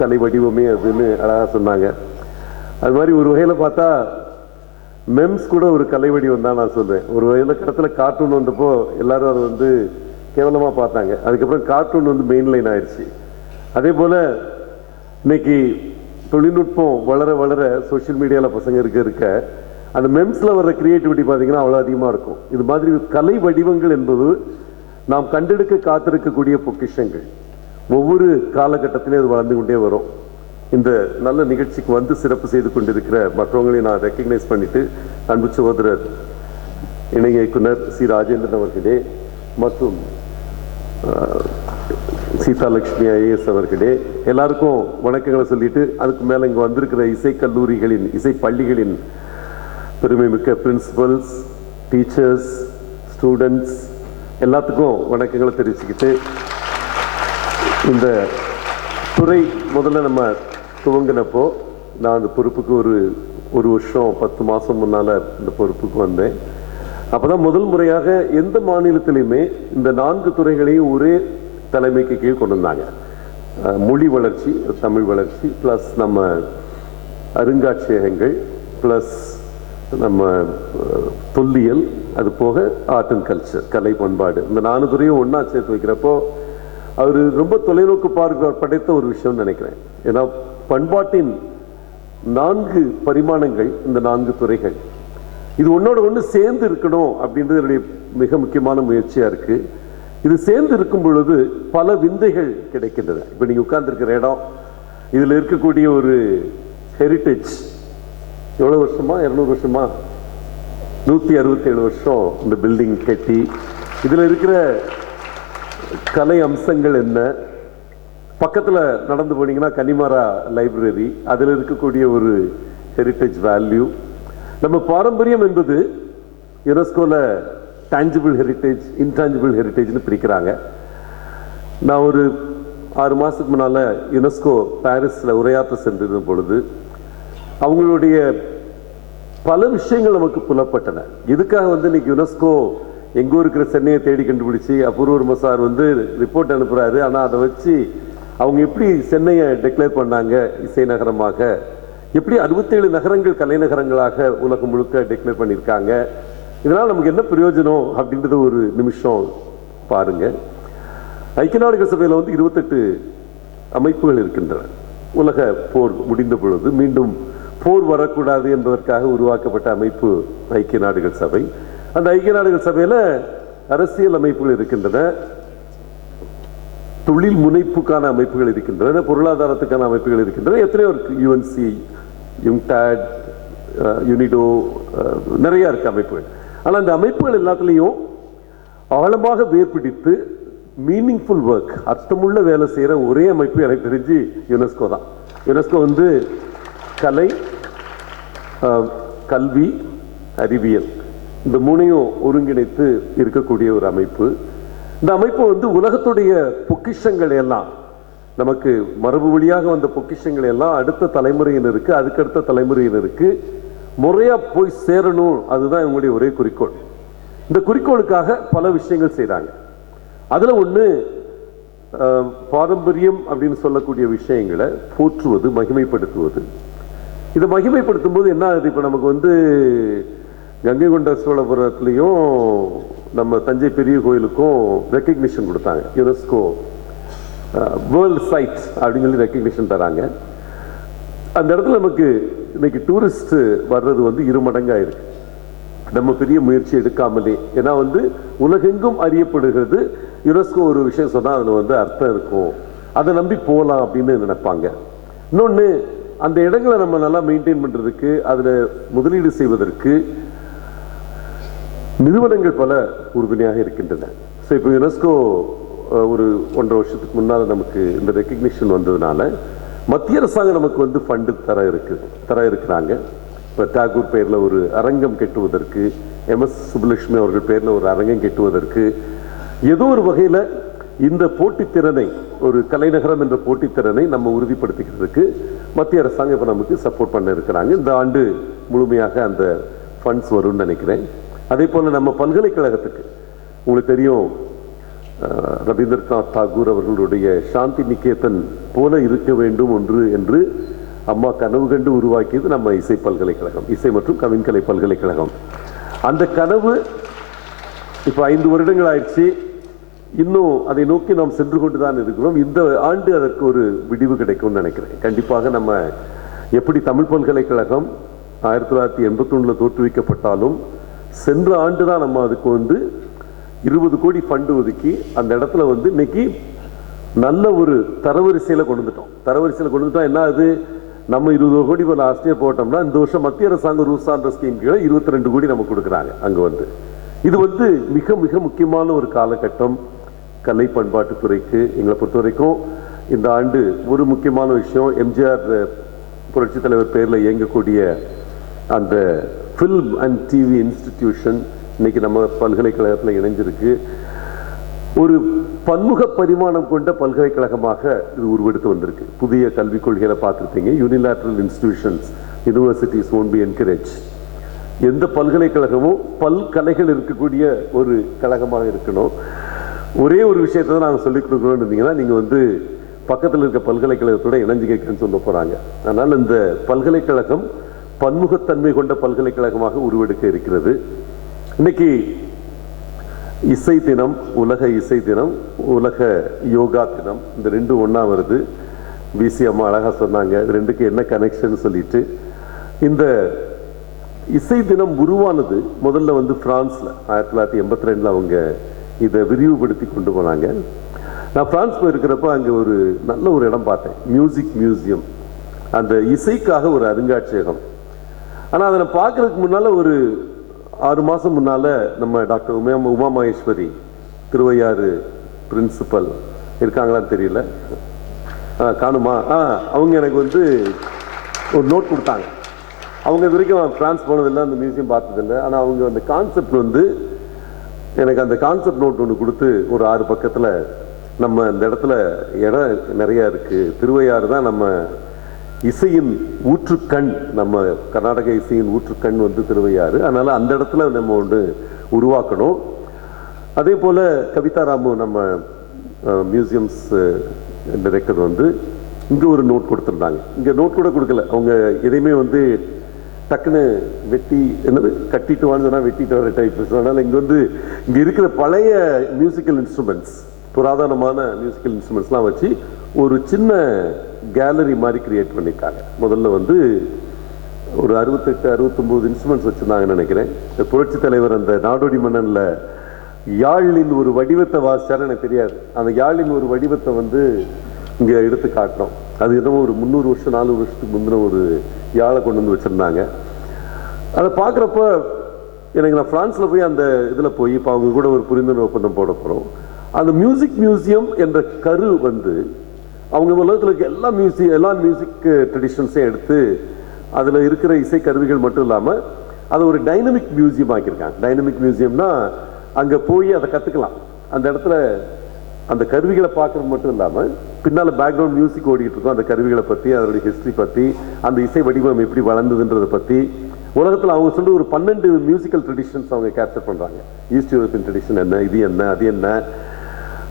கலை வடிவமே அதுன்னு அழகாக சொன்னாங்க. அது மாதிரி ஒரு வகையில் பார்த்தா மெம்ஸ் கூட ஒரு கலை வடிவம் தான் நான் சொல்வேன். ஒரு வகையில் கடத்தில் கார்ட்டூன் வந்தப்போ எல்லாரும் அதை வந்து கேவலமாக பார்த்தாங்க. அதுக்கப்புறம் கார்ட்டூன் வந்து மெயின் லைன் ஆயிடுச்சு. அதே போல் இன்னைக்கு தொழில்நுட்பம் வளர வளர சோஷியல் மீடியாவில் பசங்க இருக்க அந்த மெம்ஸில் வர்ற கிரியேட்டிவிட்டி பார்த்தீங்கன்னா அவ்வளோ அதிகமாக இருக்கும். இது மாதிரி கலை வடிவங்கள் என்பது நாம் கண்டெடுக்க காத்திருக்கக்கூடிய பொக்கிஷங்கள். ஒவ்வொரு காலகட்டத்திலையும் அது வளர்ந்து கொண்டே வரும். இந்த நல்ல நிகழ்ச்சிக்கு வந்து சிறப்பு செய்து கொண்டிருக்கிற மற்றவங்களையும் நான் ரெக்கக்னைஸ் பண்ணிட்டு, அன்பு சகோதரர் இணை இயக்குனர் சி ராஜேந்திரன் அவர்களே மற்றும் சீதாலட்சுமி ஐஏஎஸ் அவர்களே, எல்லாருக்கும் வணக்கங்களை சொல்லிட்டு, அதுக்கு மேலே இங்கே வந்திருக்கிற இசைக்கல்லூரிகளின், இசை பள்ளிகளின் பெருமை மிக்க பிரின்சிபல்ஸ், டீச்சர்ஸ், ஸ்டூடெண்ட்ஸ் எல்லாத்துக்கும் வணக்கங்களை தெரிவிச்சுக்கிட்டு, இந்த துறை முதல்ல நம்ம துவங்கினப்போ நான் அந்த பொறுப்புக்கு ஒரு வருஷம் 10 மாதம் முன்னால் இந்த பொறுப்புக்கு வந்தேன். அப்போ தான் முதல் முறையாக எந்த மாநிலத்திலையுமே இந்த 4 துறைகளையும் ஒரே தலைமைக்கு கீழ் கொண்டு வந்தாங்க. மொழி வளர்ச்சி, தமிழ் வளர்ச்சி, ப்ளஸ் நம்ம அருங்காட்சியகங்கள், ப்ளஸ் நம்ம தொல்லியல், அது போக ஆர்ட் அண்ட் கல்ச்சர், கலை பண்பாடு, இந்த 4 துறையும் ஒன்றா சேர்த்து வைக்கிறப்போ அவர் ரொம்ப தொலைநோக்கு பார்வை படைத்த ஒரு விஷயம் நினைக்கிறேன். ஏன்னா பண்பாட்டின் 4 பரிமாணங்கள், இந்த 4 துறைகள், இது ஒன்னோட ஒன்று சேர்ந்து இருக்கணும் அப்படின்றது என்னுடைய மிக முக்கியமான முயற்சியா இருக்கு. இது சேர்ந்து இருக்கும் பொழுது பல விந்தைகள் கிடைக்கின்றன. இப்போ நீங்க உட்கார்ந்துருக்கிற இடம், இதுல இருக்கக்கூடிய ஒரு ஹெரிட்டேஜ், எவ்வளவு வருஷமா, 200 வருஷமா, 167 வருஷம் இந்த பில்டிங் கட்டி, இதுல இருக்கிற கலை அம்சங்கள் என்ன, பக்கத்துல நடந்து போனீங்கன்னா கன்னிமாரா லைப்ரரி, அதுல இருக்கக்கூடிய ஒரு ஹெரிட்டேஜ் வேல்யூ. நம்ம பாரம்பரியம் என்பது யுனெஸ்கோல டான்ஜிபிள் ஹெரிட்டேஜ், இன்டான்ஜிபிள் ஹெரிட்டேஜ்னு பிரிக்கிறாங்க. நான் ஒரு 6 மாசத்துக்கு முன்னால யுனெஸ்கோ பாரிஸ்ல உரையாற்ற சென்றிருந்த பொழுது அவங்களுடைய பல விஷயங்கள் நமக்கு புலப்பட்டன. இதுக்காக இன்னைக்கு யுனெஸ்கோ எங்கோ இருக்கிற சென்னையை தேடி கண்டுபிடிச்சு அபூர்வ சார் ரிப்போர்ட் அனுப்புறாரு. ஆனா அதை வச்சு அவங்க எப்படி சென்னையை டிக்ளேர் பண்ணாங்க இசை நகரமாக, எப்படி 67 நகரங்கள் கலைநகரங்களாக உலகம் முழுக்க டிக்ளேர் பண்ணியிருக்காங்க. இதனால் நமக்கு என்ன பிரயோஜனம் அப்படின்றது ஒரு நிமிஷம் பாருங்க. ஐக்கிய நாடுகள் சபையில் 28 அமைப்புகள் இருக்கின்றன. உலக போர் முடிந்த பொழுது மீண்டும் போர் வரக்கூடாது என்பதற்காக உருவாக்கப்பட்ட அமைப்பு ஐக்கிய நாடுகள் சபை. அந்த ஐக்கிய நாடுகள் சபையில அரசியல் அமைப்புகள் இருக்கின்றன, தொழில் முனைப்புக்கான அமைப்புகள் இருக்கின்றன, பொருளாதாரத்துக்கான அமைப்புகள் இருக்கின்றன, எத்தனையோ இருக்கு. யுஎன்சி, யுங்டாட், யுனிடோ, நிறைய இருக்கு அமைப்புகள். ஆனால் அந்த அமைப்புகள் எல்லாத்துலேயும் ஆழமாக வேர்பிடித்து மீனிங்ஃபுல் ஒர்க், அர்த்தமுள்ள வேலை செய்கிற ஒரே அமைப்பு எனக்கு தெரிஞ்சு யுனெஸ்கோ தான். யுனெஸ்கோ கலை, கல்வி, அறிவியல், இந்த 3ஐயும் ஒருங்கிணைத்து இருக்கக்கூடிய ஒரு அமைப்பு. இந்த அமைப்பு உலகத்துடைய பொக்கிஷங்கள் எல்லாம், நமக்கு மரபு வழியாக வந்த பொக்கிஷங்கள் எல்லாம் அடுத்த தலைமுறையினருக்கு, அதுக்கடுத்த தலைமுறையினருக்கு முறையா போய் சேரணும். அதுதான் இவங்களுடைய ஒரே குறிக்கோள். இந்த குறிக்கோளுக்காக பல விஷயங்கள் செய்றாங்க. அதுல ஒண்ணு பாரம்பரியம் அப்படின்னு சொல்லக்கூடிய விஷயங்களை போற்றுவது, மகிமைப்படுத்துவது. இதை மகிமைப்படுத்தும் போது என்ன ஆகுது, இப்ப நமக்கு கங்கை கொண்ட சோழபுரத்துலையும் நம்ம தஞ்சை பெரிய கோயிலுக்கும் ரெக்கக்னிஷன் கொடுத்தாங்க. யுனெஸ்கோ வேர்ல்ட் சைட் அப்படின்னு சொல்லி ரெக்கக்னிஷன் தராங்க. அந்த இடத்துல நமக்கு இன்னைக்கு டூரிஸ்ட் வர்றது 2 மடங்கா இருக்கு, நம்ம பெரிய முயற்சி எடுக்காமலே. ஏன்னா உலகெங்கும் அறியப்படுகிறது. யுனெஸ்கோ ஒரு விஷயம் சொன்னா அதுல அர்த்தம் இருக்கும், அதை நம்பி போகலாம் அப்படின்னு நினைப்பாங்க. இன்னொன்னு, அந்த இடங்களை நம்ம நல்லா மெயின்டைன் பண்றதுக்கு, அதுல முதலீடு செய்வதற்கு நிறுவனங்கள் பல உறுதுணையாக இருக்கின்றன. ஸோ இப்போ யுனெஸ்கோ ஒரு 1.5 வருஷத்துக்கு முன்னால் நமக்கு இந்த ரெக்கக்னிஷன் வந்ததுனால மத்திய அரசாங்கம் நமக்கு ஃபண்டு தர இருக்கிறாங்க. இப்போ தாகூர் பெயரில் ஒரு அரங்கம் கட்டுவதற்கு, MS சுப்புலட்சுமி அவர்கள் பெயரில் ஒரு அரங்கம் கட்டுவதற்கு, ஏதோ ஒரு வகையில் இந்த போட்டித்திறனை, ஒரு கலைநகரம் என்ற போட்டித்திறனை நம்ம உறுதிப்படுத்திக்கிறதுக்கு மத்திய அரசாங்கம் இப்போ நமக்கு சப்போர்ட் பண்ண இருக்கிறாங்க. இந்த ஆண்டு முழுமையாக அந்த ஃபண்ட்ஸ் வரும்னு நினைக்கிறேன். அதே போல நம்ம பல்கலைக்கழகத்துக்கு உங்களுக்கு தெரியும், ரவீந்திரநாத் தாகூர் அவர்களுடைய சாந்தி நிகேதன் போல இருக்க வேண்டும் ஒன்று என்று அம்மா கனவு கண்டு உருவாக்கியது நம்ம இசை பல்கலைக்கழகம், இசை மற்றும் கவின்கலை பல்கலைக்கழகம். அந்த கனவு இப்ப 5 வருடங்கள் ஆயிடுச்சு. இன்னும் அதை நோக்கி நாம் சென்று கொண்டுதான் இருக்கிறோம். இந்த ஆண்டு அதற்கு ஒரு விடிவு கிடைக்கும்னு நினைக்கிறேன். கண்டிப்பாக நம்ம எப்படி தமிழ் பல்கலைக்கழகம் 1981 தோற்றுவிக்கப்பட்டாலும் சென்ற ஆண்டு தான் நம்ம அதுக்கு 20 கோடி ஃபண்டு ஒதுக்கி அந்த இடத்துல இன்னைக்கு நல்ல ஒரு தரவரிசையில கொண்டு வந்துட்டோம். என்ன அது, நம்ம 20 கோடி லாஸ்ட் இயர் போட்டோம்னா இந்த வருஷம் மத்திய அரசாங்கம் ரூசான்ற ஸ்கீம் கீழே 22 கோடி நம்ம கொடுக்குறாங்க. அங்க இது மிக மிக முக்கியமான ஒரு காலகட்டம் கலை பண்பாட்டு துறைக்கு. எங்களை பொறுத்த வரைக்கும் இந்த ஆண்டு ஒரு முக்கியமான விஷயம், எம்ஜிஆர் புரட்சி தலைவர் பேர்ல இயங்கக்கூடிய அந்த ஃபில்ம் அண்ட் டிவி இன்ஸ்டிடியூஷன் இன்னைக்கு நம்ம பல்கலைக்கழகத்தில் இணைஞ்சிருக்கு. ஒரு பன்முக பரிமாணம் கொண்ட பல்கலைக்கழகமாக இது உருவெடுத்து வந்திருக்கு. புதிய கல்விக் கொள்கைகளை பார்த்துருப்பீங்க. Unilateral institutions, universities won't be encouraged. எந்த பல்கலைக்கழகமும் பல்கலைகள் இருக்கக்கூடிய ஒரு கழகமாக இருக்கணும். ஒரே ஒரு விஷயத்தை தான் நாங்கள் சொல்லிக் கொடுக்கணும்னு இருந்தீங்கன்னா, நீங்கள் பக்கத்தில் இருக்க பல்கலைக்கழகத்தோட இணைஞ்சு கேட்கணும்னு சொல்ல போறாங்க. அதனால் இந்த பல்கலைக்கழகம் பன்முகத்தன்மை கொண்ட பல்கலைக்கழகமாக உருவெடுக்க இருக்கிறது. இன்னைக்கு இசை தினம், உலக இசை தினம், உலக யோகா தினம், இந்த ரெண்டும் ஒன்றா வருது. பிசி அம்மா அழகாக சொன்னாங்க இது ரெண்டுக்கு என்ன கனெக்ஷன் சொல்லிட்டு. இந்த இசை தினம் உருவானது முதல்ல வந்து பிரான்ஸில் 1982 அவங்க இதை விரிவுபடுத்தி கொண்டு போனாங்க. நான் பிரான்ஸ் போயிருக்கிறப்ப அங்கே ஒரு நல்ல ஒரு இடம் பார்த்தேன், மியூசிக் மியூசியம், அந்த இசைக்காக ஒரு அருங்காட்சியகம். ஆனால் அதை நான் பார்க்கறதுக்கு முன்னால் ஒரு 6 மாதம் முன்னால் நம்ம டாக்டர் உமா மகேஸ்வரி திருவையாறு பிரின்சிபல் இருக்காங்களான்னு தெரியல, காணுமா, அவங்க எனக்கு வந்து ஒரு நோட் கொடுத்தாங்க. அவங்க இது வரைக்கும் பிரான்ஸ் போனதில்லை, அந்த மியூசியம் பார்த்ததில்லை. ஆனால் அவங்க அந்த கான்செப்ட் வந்து எனக்கு அந்த கான்செப்ட் நோட் ஒன்று கொடுத்து ஒரு 6 பக்கத்தில் நம்ம இந்த இடத்துல இடம் நிறையா இருக்குது, திருவையாறு தான் நம்ம இசையின் ஊற்றுக்கண், நம்ம கர்நாடக இசையின் ஊற்றுக்கண் வந்து திருவையாறு, அதனால் அந்த இடத்துல நம்ம ஒன்று உருவாக்கணும். அதே போல் கவிதா ராமு நம்ம மியூசியம்ஸ் டைரக்டர் வந்து இங்கே ஒரு நோட் கொடுத்துருந்தாங்க. இங்கே நோட் கூட கொடுக்கல, அவங்க எதையுமே வந்து டக்குன்னு வெட்டி என்னது கட்டிட்டு வான்னு வெட்டிட்டு வர டைப். அதனால் இங்கே வந்து இங்கே இருக்கிற பழைய மியூசிக்கல் இன்ஸ்ட்ருமெண்ட்ஸ், புராதனமான மியூசிக்கல் இன்ஸ்ட்ருமெண்ட்ஸ்லாம் வச்சு ஒரு சின்ன கேலரி மாதிரி கிரியேட் பண்ணியிருக்காங்க. முதல்ல வந்து ஒரு 68-69 இன்ஸ்ட்ருமெண்ட்ஸ் வச்சுருந்தாங்கன்னு நினைக்கிறேன். புரட்சி தலைவர் அந்த நாடோடி மன்னனில் யாழின் ஒரு வடிவத்தை வாசிச்சாரு, எனக்கு தெரியாது. அந்த யாழின் ஒரு வடிவத்தை வந்து இங்கே எடுத்து காட்டினோம். அது என்னமோ ஒரு 300 வருஷம் 400 வருஷத்துக்கு முந்தின ஒரு யாழை கொண்டு வந்து வச்சுருந்தாங்க. அதை பார்க்குறப்ப எனக்கு, நான் ஃப்ரான்ஸில் போய் அந்த இதில் போய் இப்போ அவங்க கூட ஒரு புரிந்துணர்வு ஒப்பந்தம் போட போகிறோம். அந்த மியூசிக் மியூசியம் என்ற கரு வந்து அவங்க உலகத்தில் இருக்க எல்லா மியூசிக் ட்ரெடிஷன்ஸையும் எடுத்து அதில் இருக்கிற இசை கருவிகள் மட்டும் இல்லாமல் அதை ஒரு டைனமிக் மியூசியம் ஆக்கியிருக்காங்க. டைனமிக் மியூசியம்னா அங்கே போய் அதை கற்றுக்கலாம். அந்த இடத்துல அந்த கருவிகளை பார்க்குறது மட்டும் இல்லாமல் பின்னால் பேக்ரவுண்ட் மியூசிக் ஓடிக்கிட்டு இருக்கும், அந்த கருவிகளை பற்றி, அதனுடைய ஹிஸ்ட்ரி பற்றி, அந்த இசை வடிவம் எப்படி வளர்ந்ததுன்றதை பற்றி உலகத்தில் அவங்க சொல்லிட்டு ஒரு 12 மியூசிக்கல் ட்ரெடிஷன்ஸ் அவங்க கேப்சர் பண்ணுறாங்க. ஈஸ்ட் யூரோப்பியன் ட்ரெடிஷன் என்ன, இது என்ன, அது என்ன,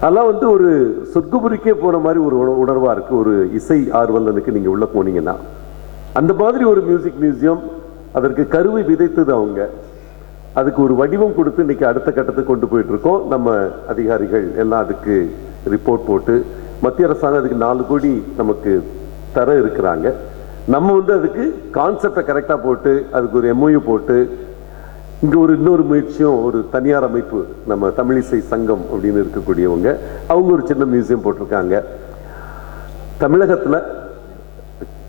அதெல்லாம் வந்து ஒரு சொர்க்கபுரிக்கே போகிற மாதிரி ஒரு உணர்வாக இருக்குது. ஒரு இசை ஆர்வலனுக்கு நீங்கள் உள்ளே போனீங்கன்னா அந்த மாதிரி ஒரு மியூசிக் மியூசியம், அதற்கு கருவை விதைத்தது அவங்க, அதுக்கு ஒரு வடிவம் கொடுத்து இன்னைக்கு அடுத்த கட்டத்துக்கு கொண்டு போயிட்டு இருக்கோம். நம்ம அதிகாரிகள் எல்லாம் அதுக்கு ரிப்போர்ட் போட்டு மத்திய அரசாங்கம் அதுக்கு 4 கோடி நமக்கு தர இருக்கிறாங்க. நம்ம வந்து அதுக்கு கான்செப்டை கரெக்டாக போட்டு அதுக்கு ஒரு MOU போட்டு இங்கே இன்னொரு முயற்சியும், ஒரு தனியார் அமைப்பு நம்ம தமிழிசை சங்கம் அப்படின்னு இருக்கக்கூடியவங்க, அவங்க ஒரு சின்ன மியூசியம் போட்டிருக்காங்க. தமிழகத்தில்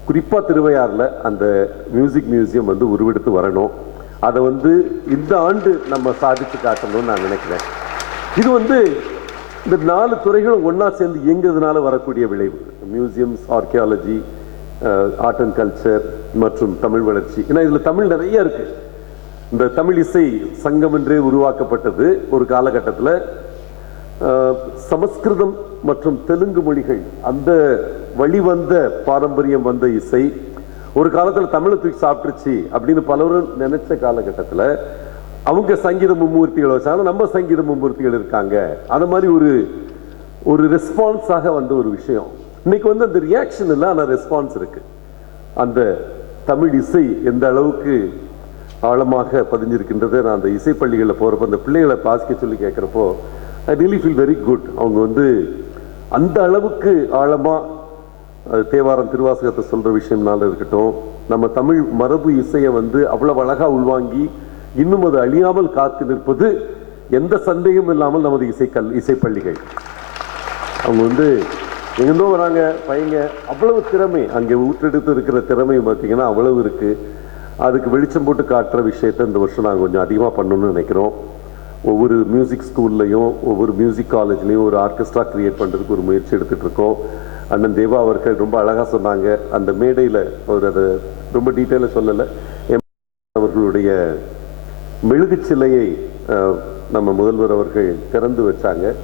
குறிப்பாக திருவையாறில் அந்த மியூசிக் மியூசியம் வந்து உருவெடுத்து வரணும். அதை வந்து இந்த ஆண்டு நம்ம சாதித்து காட்டணும்னு நான் நினைக்கிறேன். இது வந்து இந்த 4 துறைகளும் ஒன்றா சேர்ந்து இயங்குறதுனால வரக்கூடிய விளைவு. Museums, archaeology, art and culture மற்றும் தமிழ் வளர்ச்சி. ஏன்னா இதில் தமிழ் நிறைய இருக்கு. இந்த தமிழ் இசை சங்கம் என்றே உருவாக்கப்பட்டது ஒரு காலகட்டத்தில். சமஸ்கிருதம் மற்றும் தெலுங்கு மொழிகள் அந்த வழிவந்த பாரம்பரியம் வந்த இசை ஒரு காலத்தில் தமிழை தூக்கி சாப்பிட்டுருச்சு அப்படின்னு பலரும் நினைச்ச காலகட்டத்தில் அவங்க சங்கீத மும்மூர்த்திகளை வச்சாலும் நம்ம சங்கீத மும்மூர்த்திகள் இருக்காங்க. அந்த மாதிரி ஒரு ரெஸ்பான்ஸாக வந்த ஒரு விஷயம். இன்னைக்கு வந்து அந்த ரியாக்ஷன் இல்லை, ஆனால் ரெஸ்பான்ஸ் இருக்கு. அந்த தமிழ் இசை எந்த அளவுக்கு ஆழமாக பதிஞ்சிருக்கின்றது. நான் அந்த இசைப்பள்ளிகளில் போகிறப்போ அந்த பிள்ளைகளை வாசிக்க சொல்லி கேட்குறப்போ I really feel very good. அவங்க வந்து அந்த அளவுக்கு ஆழமாக தேவாரம் திருவாசகத்தை சொல்கிற விஷயம்னால இருக்கட்டும், நம்ம தமிழ் மரபு இசையை வந்து அவ்வளவு அழகாக உள்வாங்கி இன்னும் அது அழியாமல் காத்து நிற்பது எந்த சந்தேகமும் இல்லாமல் நமது இசைப்பள்ளிகள். அவங்க வந்து எங்கேருந்தோ வராங்க பையங்க, அவ்வளவு திறமை அங்கே ஊற்றெடுத்து இருக்கிற திறமை பார்த்தீங்கன்னா அவ்வளவு இருக்குது. அதுக்கு வெளிச்சம் போட்டு காட்டுற விஷயத்தை இந்த வருஷம் நாங்கள் கொஞ்சம் அதிகமாக பண்ணணும்னு நினைக்கிறோம். ஒவ்வொரு மியூசிக் ஸ்கூல்லையும் ஒவ்வொரு மியூசிக் காலேஜ்லேயும் ஒரு ஆர்கெஸ்ட்ரா கிரியேட் பண்ணுறதுக்கு ஒரு முயற்சி எடுத்துகிட்டு இருக்கோம். அண்ணன் தேவா அவர்கள் ரொம்ப அழகாக சொன்னாங்க. அந்த மேடையில் அவர் அதை ரொம்ப டீட்டெயிலாக சொல்லலை. அவர்களுடைய மெழுகு சிலையை நம்ம முதல்வர் அவர்கள் திறந்து வச்சாங்க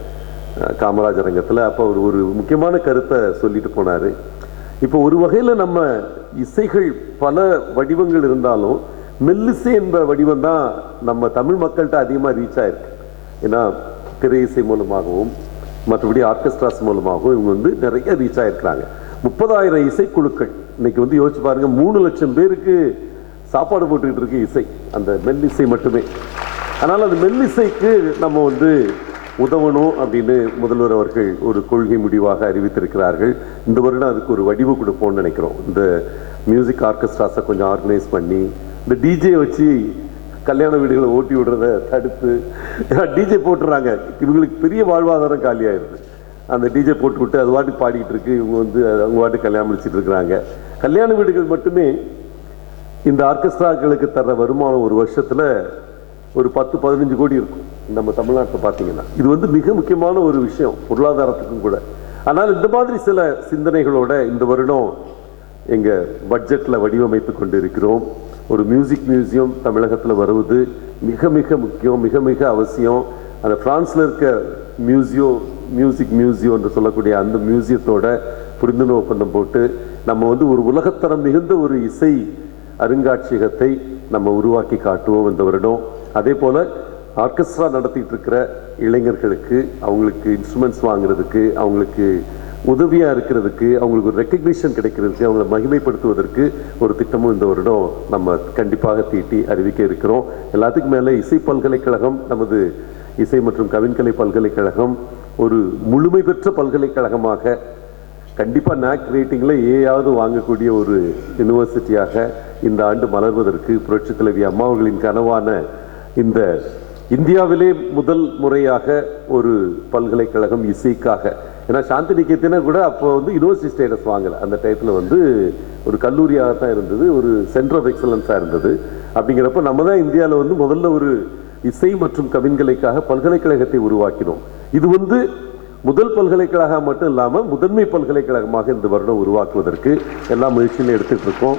காமராஜர் அரங்கத்தில். அப்போ அவர் ஒரு முக்கியமான கருத்தை சொல்லிட்டு போனார். இப்போ ஒரு வகையில் நம்ம இசைகள் பல வடிவங்கள் இருந்தாலும் மெல்லிசை என்ற வடிவம் தான் நம்ம தமிழ் மக்கள்கிட்ட அதிகமாக ரீச் ஆயிருக்கு. ஏன்னா திரை இசை மூலமாகவும் மற்றபடி ஆர்கெஸ்ட்ராஸ் மூலமாகவும் இவங்க வந்து நிறைய ரீச் ஆகிருக்கிறாங்க. 30,000 இசைக்குழுக்கள் இன்னைக்கு வந்து யோசிச்சு பாருங்க, 3 லட்சம் பேருக்கு சாப்பாடு போட்டுக்கிட்டு இருக்கு இசை, அந்த மெல்லிசை மட்டுமே. அதனால் அது மெல்லிசைக்கு நம்ம வந்து உதவணும் அப்படின்னு முதல்வர் அவர்கள் ஒரு கொள்கை முடிவாக அறிவித்திருக்கிறார்கள். இந்த வருடம் அதுக்கு ஒரு வடிவு கொடுப்போம்னு நினைக்கிறோம். இந்த மியூசிக் ஆர்கெஸ்ட்ராஸை கொஞ்சம் ஆர்கனைஸ் பண்ணி இந்த டிஜே வச்சு கல்யாண வீடுகளை ஓட்டி விடுறத தடுத்து, டிஜே போட்டுறாங்க, இவங்களுக்கு பெரிய வாழ்வாதாரம் காலியாயிருது. அந்த டிஜே போட்டு விட்டு அது வாட்டுக்கு பாடிக்கிட்டு இருக்கு, இவங்க வந்து அவங்க வாட்டுக்கு கல்யாணம் முடிச்சுட்டு இருக்கிறாங்க. கல்யாண வீடுகள் மட்டுமே இந்த ஆர்கெஸ்ட்ராக்களுக்கு தர்ற வருமானம் ஒரு வருஷத்துல ஒரு 10-15 கோடி இருக்கும் நம்ம தமிழ்நாட்டில் பார்த்தீங்கன்னா. இது வந்து மிக முக்கியமான ஒரு விஷயம் பொருளாதாரத்துக்கும் கூட. ஆனால் இந்த மாதிரி சில சிந்தனைகளோட இந்த வருடம் எங்க பட்ஜெட்ல வடிவமைத்து கொண்டு இருக்கிறோம். ஒரு மியூசிக் மியூசியம் தமிழகத்தில் வருவது மிக மிக முக்கியம், மிக மிக அவசியம். அந்த பிரான்ஸ்ல இருக்க மியூசிக் மியூசியம் என்று சொல்லக்கூடிய அந்த மியூசியத்தோட புரிந்துணர்வு ஒப்பந்தம் போட்டு நம்ம வந்து ஒரு உலகத்தரம் மிகுந்த ஒரு இசை அருங்காட்சியகத்தை நம்ம உருவாக்கி காட்டுவோம் இந்த வருடம். அதே போல ஆர்கெஸ்ட்ரா நடத்திட்டு இருக்கிற இளைஞர்களுக்கு அவங்களுக்கு இன்ஸ்ட்ருமெண்ட்ஸ் வாங்குறதுக்கு, அவங்களுக்கு உதவியா இருக்கிறதுக்கு, அவங்களுக்கு ஒரு ரெக்கக்னிஷன் கிடைக்கிறதுக்கு, அவங்களை மகிமைப்படுத்துவதற்கு ஒரு திட்டமும் இந்த வருடம் நம்ம கண்டிப்பாக தீட்டி அறிவிக்க இருக்கிறோம். எல்லாத்துக்கும் மேலே இசை பல்கலைக்கழகம், நமது இசை மற்றும் கவின்கலை பல்கலைக்கழகம் ஒரு முழுமை பெற்ற பல்கலைக்கழகமாக கண்டிப்பா NAC ரேட்டிங்ல ஏயாவது வாங்கக்கூடிய ஒரு யூனிவர்சிட்டியாக இந்த ஆண்டு மலர்வதற்கு புரட்சி தலைவி அம்மா அவர்களின் கனவான இந்த இந்தியாவிலே முதல் முறையாக ஒரு பல்கலைக்கழகம் இசைக்காக, ஏன்னா சாந்தி நிகேதனா கூட அப்போ வந்து யூனிவர்சிட்டி ஸ்டேட்டஸ் வாங்கலை. அந்த டயத்தில் வந்து ஒரு கல்லூரியாக தான் இருந்தது, ஒரு சென்டர் ஆஃப் எக்ஸலன்ஸாக இருந்தது. அப்படிங்கிறப்ப நம்ம தான் இந்தியாவில் வந்து முதல்ல ஒரு இசை மற்றும் கவின்கலைக்காக பல்கலைக்கழகத்தை உருவாக்கினோம். இது வந்து முதல் பல்கலைக்கழகம் மட்டும் இல்லாமல் முதன்மை பல்கலைக்கழகமாக இந்த வருடம் உருவாக்குவதற்கு எல்லா முயற்சியிலும் எடுத்துட்டு இருக்கோம்.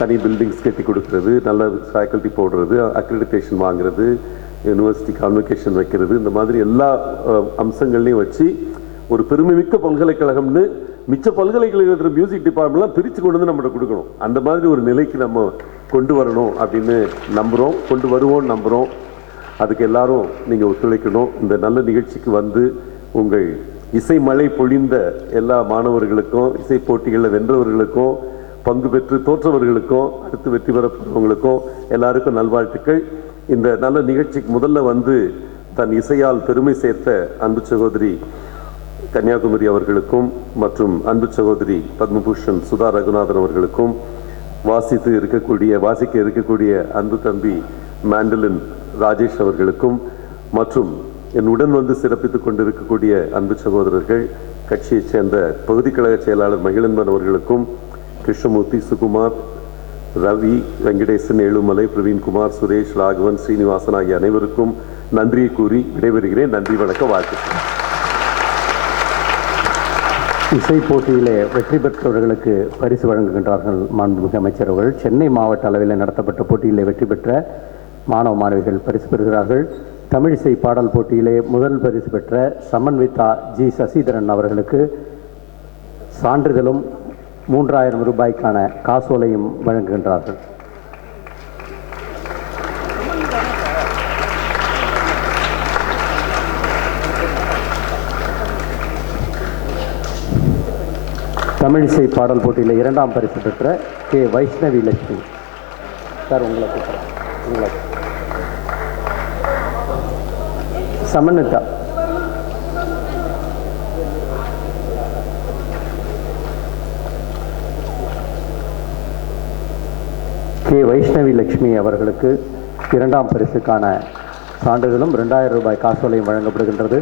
தனி பில்டிங்ஸ் கட்டி கொடுக்கறது, நல்ல ஃபேக்கல்ட்டி போடுறது, அக்ரிடிடேஷன் வாங்குறது, யூனிவர்சிட்டி கான்வெகேஷன் வைக்கிறது, இந்த மாதிரி எல்லா அம்சங்கள்லையும் வச்சு ஒரு பெருமைமிக்க பல்கலைக்கழகம்னு மிச்ச பல்கலைக்கழகத்தில் மியூசிக் டிபார்ட்மெண்ட்லாம் பிரித்து கொண்டு வந்து நம்மகிட்ட கொடுக்கணும். அந்த மாதிரி ஒரு நிலைக்கு நம்ம கொண்டு வரணும் அப்படின்னு நம்புகிறோம், கொண்டு வருவோம்னு நம்புகிறோம். அதுக்கு எல்லாரும் நீங்கள் ஒத்துழைக்கணும். இந்த நல்ல நிகழ்ச்சிக்கு வந்து உங்கள் இசை மழை பொழிந்த எல்லா மாணவர்களுக்கும், இசை போட்டிகளில் வென்றவர்களுக்கும், பங்கு பெற்று தோற்றவர்களுக்கும், அடுத்து வெற்றி பெறப்படுறவங்களுக்கும் எல்லாருக்கும் நல்வாழ்த்துக்கள். இந்த நல்ல நிகழ்ச்சிக்கு முதல்ல வந்து தன் இசையால் பெருமை சேர்த்த அன்பு சகோதரி கன்னியாகுமரி அவர்களுக்கும் மற்றும் அன்பு சகோதரி பத்மபூஷன் சுதா ரகுநாதன் அவர்களுக்கும், வாசிக்க இருக்கக்கூடிய அன்பு தம்பி மேண்டலின் ராஜேஷ் அவர்களுக்கும், மற்றும் என்னுடன் வந்து சிறப்பித்துக் கொண்டிருக்கக்கூடிய அன்பு சகோதரர்கள், கட்சியைச் சேர்ந்த பகுதி கழக செயலாளர் மகிழன்பன் அவர்களுக்கும், கிருஷ்ணமூர்த்தி, சுகுமார், ரவி, வெங்கடேசன், ஏழுமலை, பிரவீன்குமார், சுரேஷ், ராகவன், ஸ்ரீனிவாசன் ஆகிய அனைவருக்கும் நன்றியை கூறி விடைபெறுகிறேன். நன்றி, வணக்கம், வாழ்த்துக்கள். இசை போட்டியிலே வெற்றி பெற்றவர்களுக்கு பரிசு வழங்குகின்றார்கள் மாண்புமிகு அமைச்சர் அவர்கள். சென்னை மாவட்ட அளவில் நடத்தப்பட்ட போட்டியிலே வெற்றி பெற்ற மாணவ மாணவிகள் பரிசு பெறுகிறார்கள். தமிழிசை பாடல் போட்டியிலே முதல் பரிசு பெற்ற சமன்விதா ஜி சசிதரன் அவர்களுக்கு சான்றிதழும் 3000 ரூபாய்க்கான காசோலையும் வழங்குகின்றார்கள். தமிழிசை பாடல் போட்டியில் 2ஆம் பரிசு பெற்ற கே வைஷ்ணவி லட்சுமி சார், உங்களுக்கு சமன்விதா கே வைஷ்ணவி லட்சுமி அவர்களுக்கு 2ஆம் பரிசுக்கான சான்றிதழும் 2000 ரூபாய் காசோலையும் வழங்கப்படுகின்றது.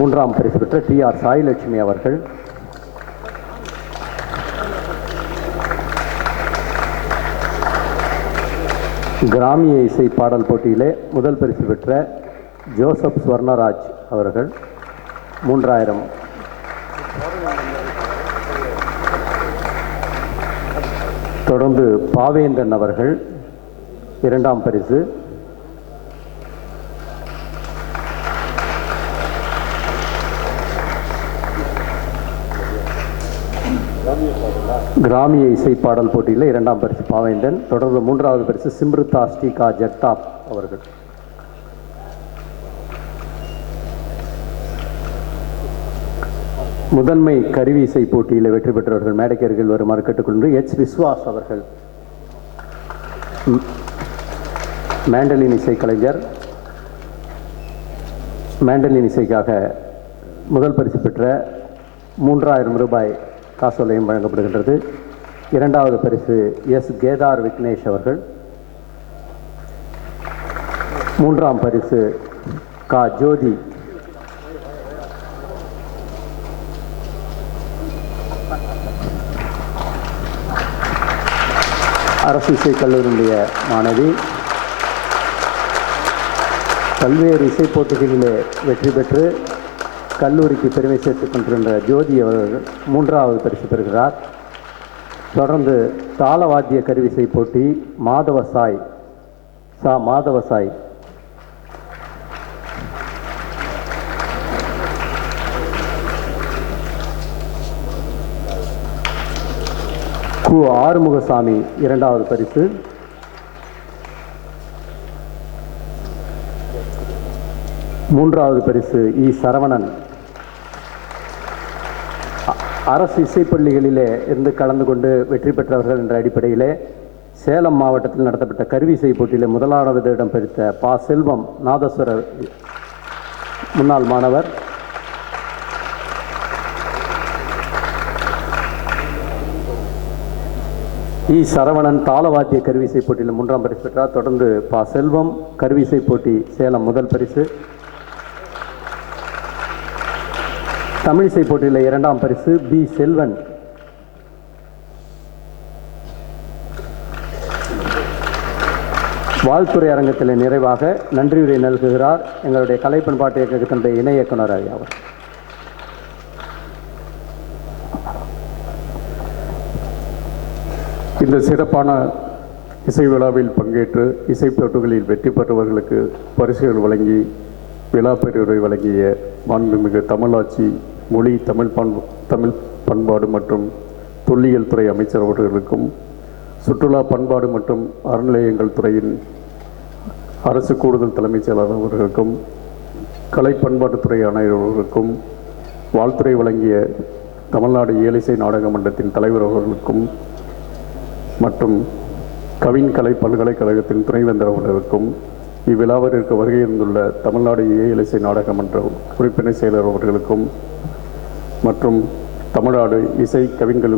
3ஆம் பரிசு பெற்ற TR சாய் லட்சுமி அவர்கள், கிராமிய இசை பாடல் போட்டியிலே முதல் பரிசு பெற்ற ஜோசப் ஸ்வர்ணராஜ் அவர்கள் 3000. தொடர்ந்து பாவேந்தன் அவர்கள் 2ஆம் பரிசு. கிராமிய இசை பாடல் போட்டியில் 2ஆம் பரிசு பாவேந்தன். தொடர்ந்து 3வது பரிசு சிம்ருதா ஸ்ரீகா ஜக்தாப் அவர்கள். முதன்மை கருவி இசை போட்டியில் வெற்றி பெற்றவர்கள் மேடைக்கருகில் வருமாறு கேட்டுக்கொண்டு விஸ்வாஸ் அவர்கள் மேண்டலின் இசைக்கலைஞர். மேண்டலின் இசைக்காக முதல் பரிசு பெற்ற 3000 ரூபாய் காசோலையும் வழங்கப்படுகின்றது. இரண்டாவது பரிசு எஸ். கேதார் விக்னேஷ் அவர்கள். மூன்றாம் பரிசு கா. ஜோதி. அரசு இசைக் கல்லூரியினுடைய மாணவி. பல்வேறு இசைப் போட்டிகளிலே வெற்றி பெற்று கல்லூரிக்கு பெருமை சேர்த்துக் கொண்டிருந்த ஜோதி அவர்கள் மூன்றாவது பரிசு பெறுகிறார். தொடர்ந்து தாளவாத்திய கருவிசை போட்டி மாதவசாய் கு. ஆறுமுகசாமி இரண்டாவது பரிசு. மூன்றாவது பரிசு இ. சரவணன். அரசு இசைப்பள்ளிகளிலே இருந்து கலந்து கொண்டு வெற்றி பெற்றவர்கள் என்ற அடிப்படையிலே சேலம் மாவட்டத்தில் நடத்தப்பட்ட கருவிசை போட்டியிலே முதலாவது இடம் பிடித்த பா. செல்வம் நாதஸ்வர முன்னாள் மாணவர். இ. சரவணன் தாளவாத்திய கருவிசை போட்டியில் 3ஆம் பரிசு பெற்றார். தொடர்ந்து பா. செல்வம் கருவிசை போட்டி சேலம் முதல் பரிசு. தமிழிசை போட்டியில் 2ஆம் பரிசு பி. செல்வன். வாழ்த்துறை அரங்கத்தில் நிறைவாக நன்றியுரை நல்குகிறார் எங்களுடைய கலை பண்பாட்டு இயக்கத்தினுடைய இணை இயக்குனர் அவர். இந்த சிறப்பான இசை விழாவில் பங்கேற்று இசை போட்டிகளில் வெற்றி பெற்றவர்களுக்கு பரிசுகள் வழங்கி விழா பெருரை வழங்கிய மாண்புமிகு தமிழாட்சி மொழி தமிழ் பண்பாடு மற்றும் தொல்லியல் துறை அமைச்சர் அவர்களுக்கும் சுற்றுலா பண்பாடு மற்றும் அறநிலையங்கள் துறையின் அரசு கூடுதல் தலைமைச் செயலாளர் அவர்களுக்கும் கலை பண்பாட்டுத்துறை ஆணையர் அவர்களுக்கும் வாழ்த்துறை வழங்கிய தமிழ்நாடு இயலிசை நாடக மன்றத்தின் தலைவர் அவர்களுக்கும் மற்றும் கவின் கலை பல்கலைக்கழகத்தின் துணைவேந்தர் அவர்களுக்கும் இவ்விழாவிற்கு வருகை இருந்துள்ள தமிழ்நாடு இயலிசை நாடக மன்ற உறுப்பினர் செயலர் அவர்களுக்கும் மற்றும் தமிழ்நாடு இசை கவின்கள்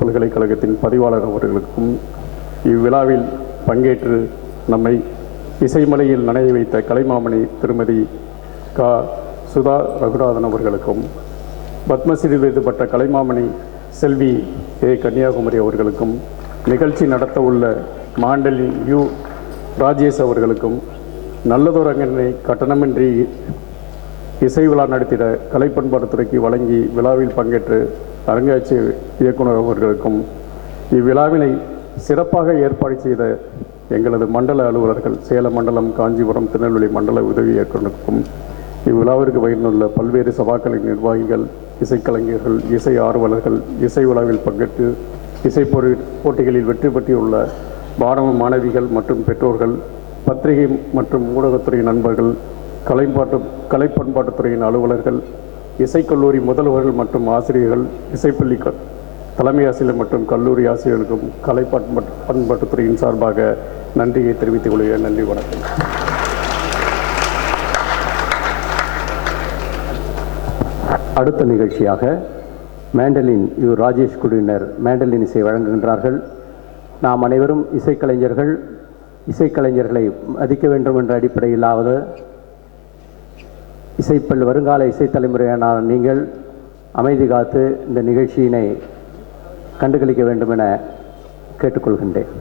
பல்கலைக்கழகத்தின் பதிவாளர் அவர்களுக்கும் இவ்விழாவில் பங்கேற்று நம்மை இசைமலையில் நனைய வைத்த கலைமாமணி திருமதி கா. சுதா ரகுநாதன் அவர்களுக்கும் பத்மஸ்ரீ விருது பெற்ற கலைமாமணி செல்வி ஏ. கன்னியாகுமரி அவர்களுக்கும் நிகழ்ச்சி நடத்த உள்ள மாண்டலின் யு. ராஜேஷ் அவர்களுக்கும் நல்லதொரு அரங்கினை கட்டணமின்றி இசை விழா நடத்திட கலை பண்பாட்டுத்துறைக்கு வழங்கி விழாவில் பங்கேற்று அரங்காட்சி இயக்குனர் அவர்களுக்கும் இவ்விழாவினை சிறப்பாக ஏற்பாடு செய்த எங்களது மண்டல அலுவலர்கள் சேலம் மண்டலம், காஞ்சிபுரம், திருநெல்வேலி மண்டல உதவி இயக்குநருக்கும் இவ்விழாவிற்கு பகிர்ந்துள்ள பல்வேறு சபாக்களின் நிர்வாகிகள், இசைக்கலைஞர்கள், இசை ஆர்வலர்கள், இசை விழாவில் பங்கேற்று இசை போட்டிகளில் வெற்றி பெற்றுள்ள மாணவ மாணவிகள் மற்றும் பெற்றோர்கள், பத்திரிகை மற்றும் ஊடகத்துறை நண்பர்கள், கலை பண்பாட்டுத்துறையின் அலுவலர்கள், இசைக்கல்லூரி முதல்வர்கள் மற்றும் ஆசிரியர்கள், இசைப்பள்ளி தலைமை ஆசிரியர் மற்றும் கல்லூரி ஆசிரியர்களுக்கும் கலை பண்பாட்டுத்துறையின் சார்பாக நன்றியை தெரிவித்துக் கொள்கிறேன். நன்றி, வணக்கம். அடுத்த நிகழ்ச்சியாக மேண்டலின் யு. ராஜேஷ் குழுவினர் மேண்டலின் இசை வழங்குகின்றார்கள். நாம் அனைவரும் இசைக்கலைஞர்களை மதிக்க வேண்டும் என்ற அடிப்படையிலாவது வருங்கால இசைத்தலைமுறையான நீங்கள் அமைதி காத்து இந்த நிகழ்ச்சியினை கண்டுகளிக்க வேண்டும் என கேட்டுக்கொள்கின்றேன்.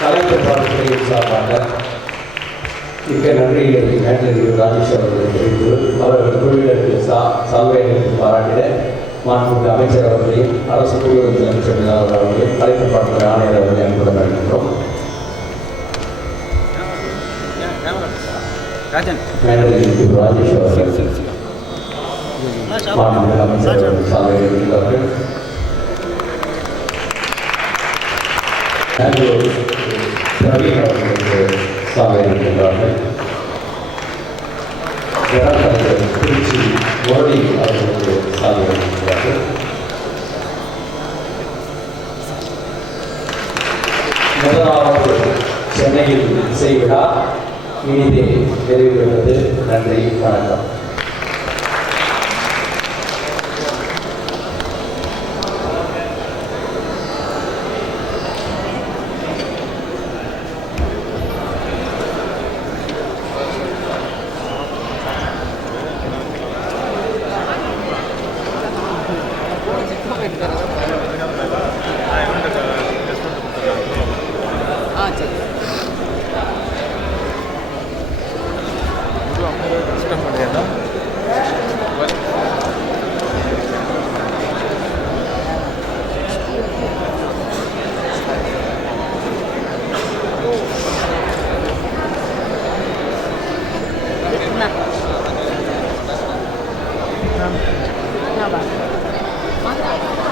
கலைஞர் பாடத்துறையின் சார்பாக மிக்க நன்றியை மேலதிகாரி ராஜேஷ் அவர்கள் தெரிவித்து அவர்கள் குழுவினருக்கு சால்வையினருக்கு பாராட்டிட மாண்புமிகு அமைச்சர் அவர்களையும் அரசு குழுவின் அமைச்சர் அவர்களையும் கலைஞர் பாடத்துறை ஆணையர் அவர்களை அன்புடன் அழைக்கின்றோம். மேலதிகாரி ராஜேஷ் அவர்கள் மாண்புமிகு அமைச்சர் அவர்கள் சால்வையினர்கள் பிரவீன் அவர்களுக்கு சாலை இருக்கின்றார்கள். திருச்சி முரளி அவர்களுக்கு சாலை இருக்கின்றார்கள். முதலாவது சென்னையில் இசை விழா இனிதே நிறைவு பெற்றது. நன்றி, வணக்கம். Nah,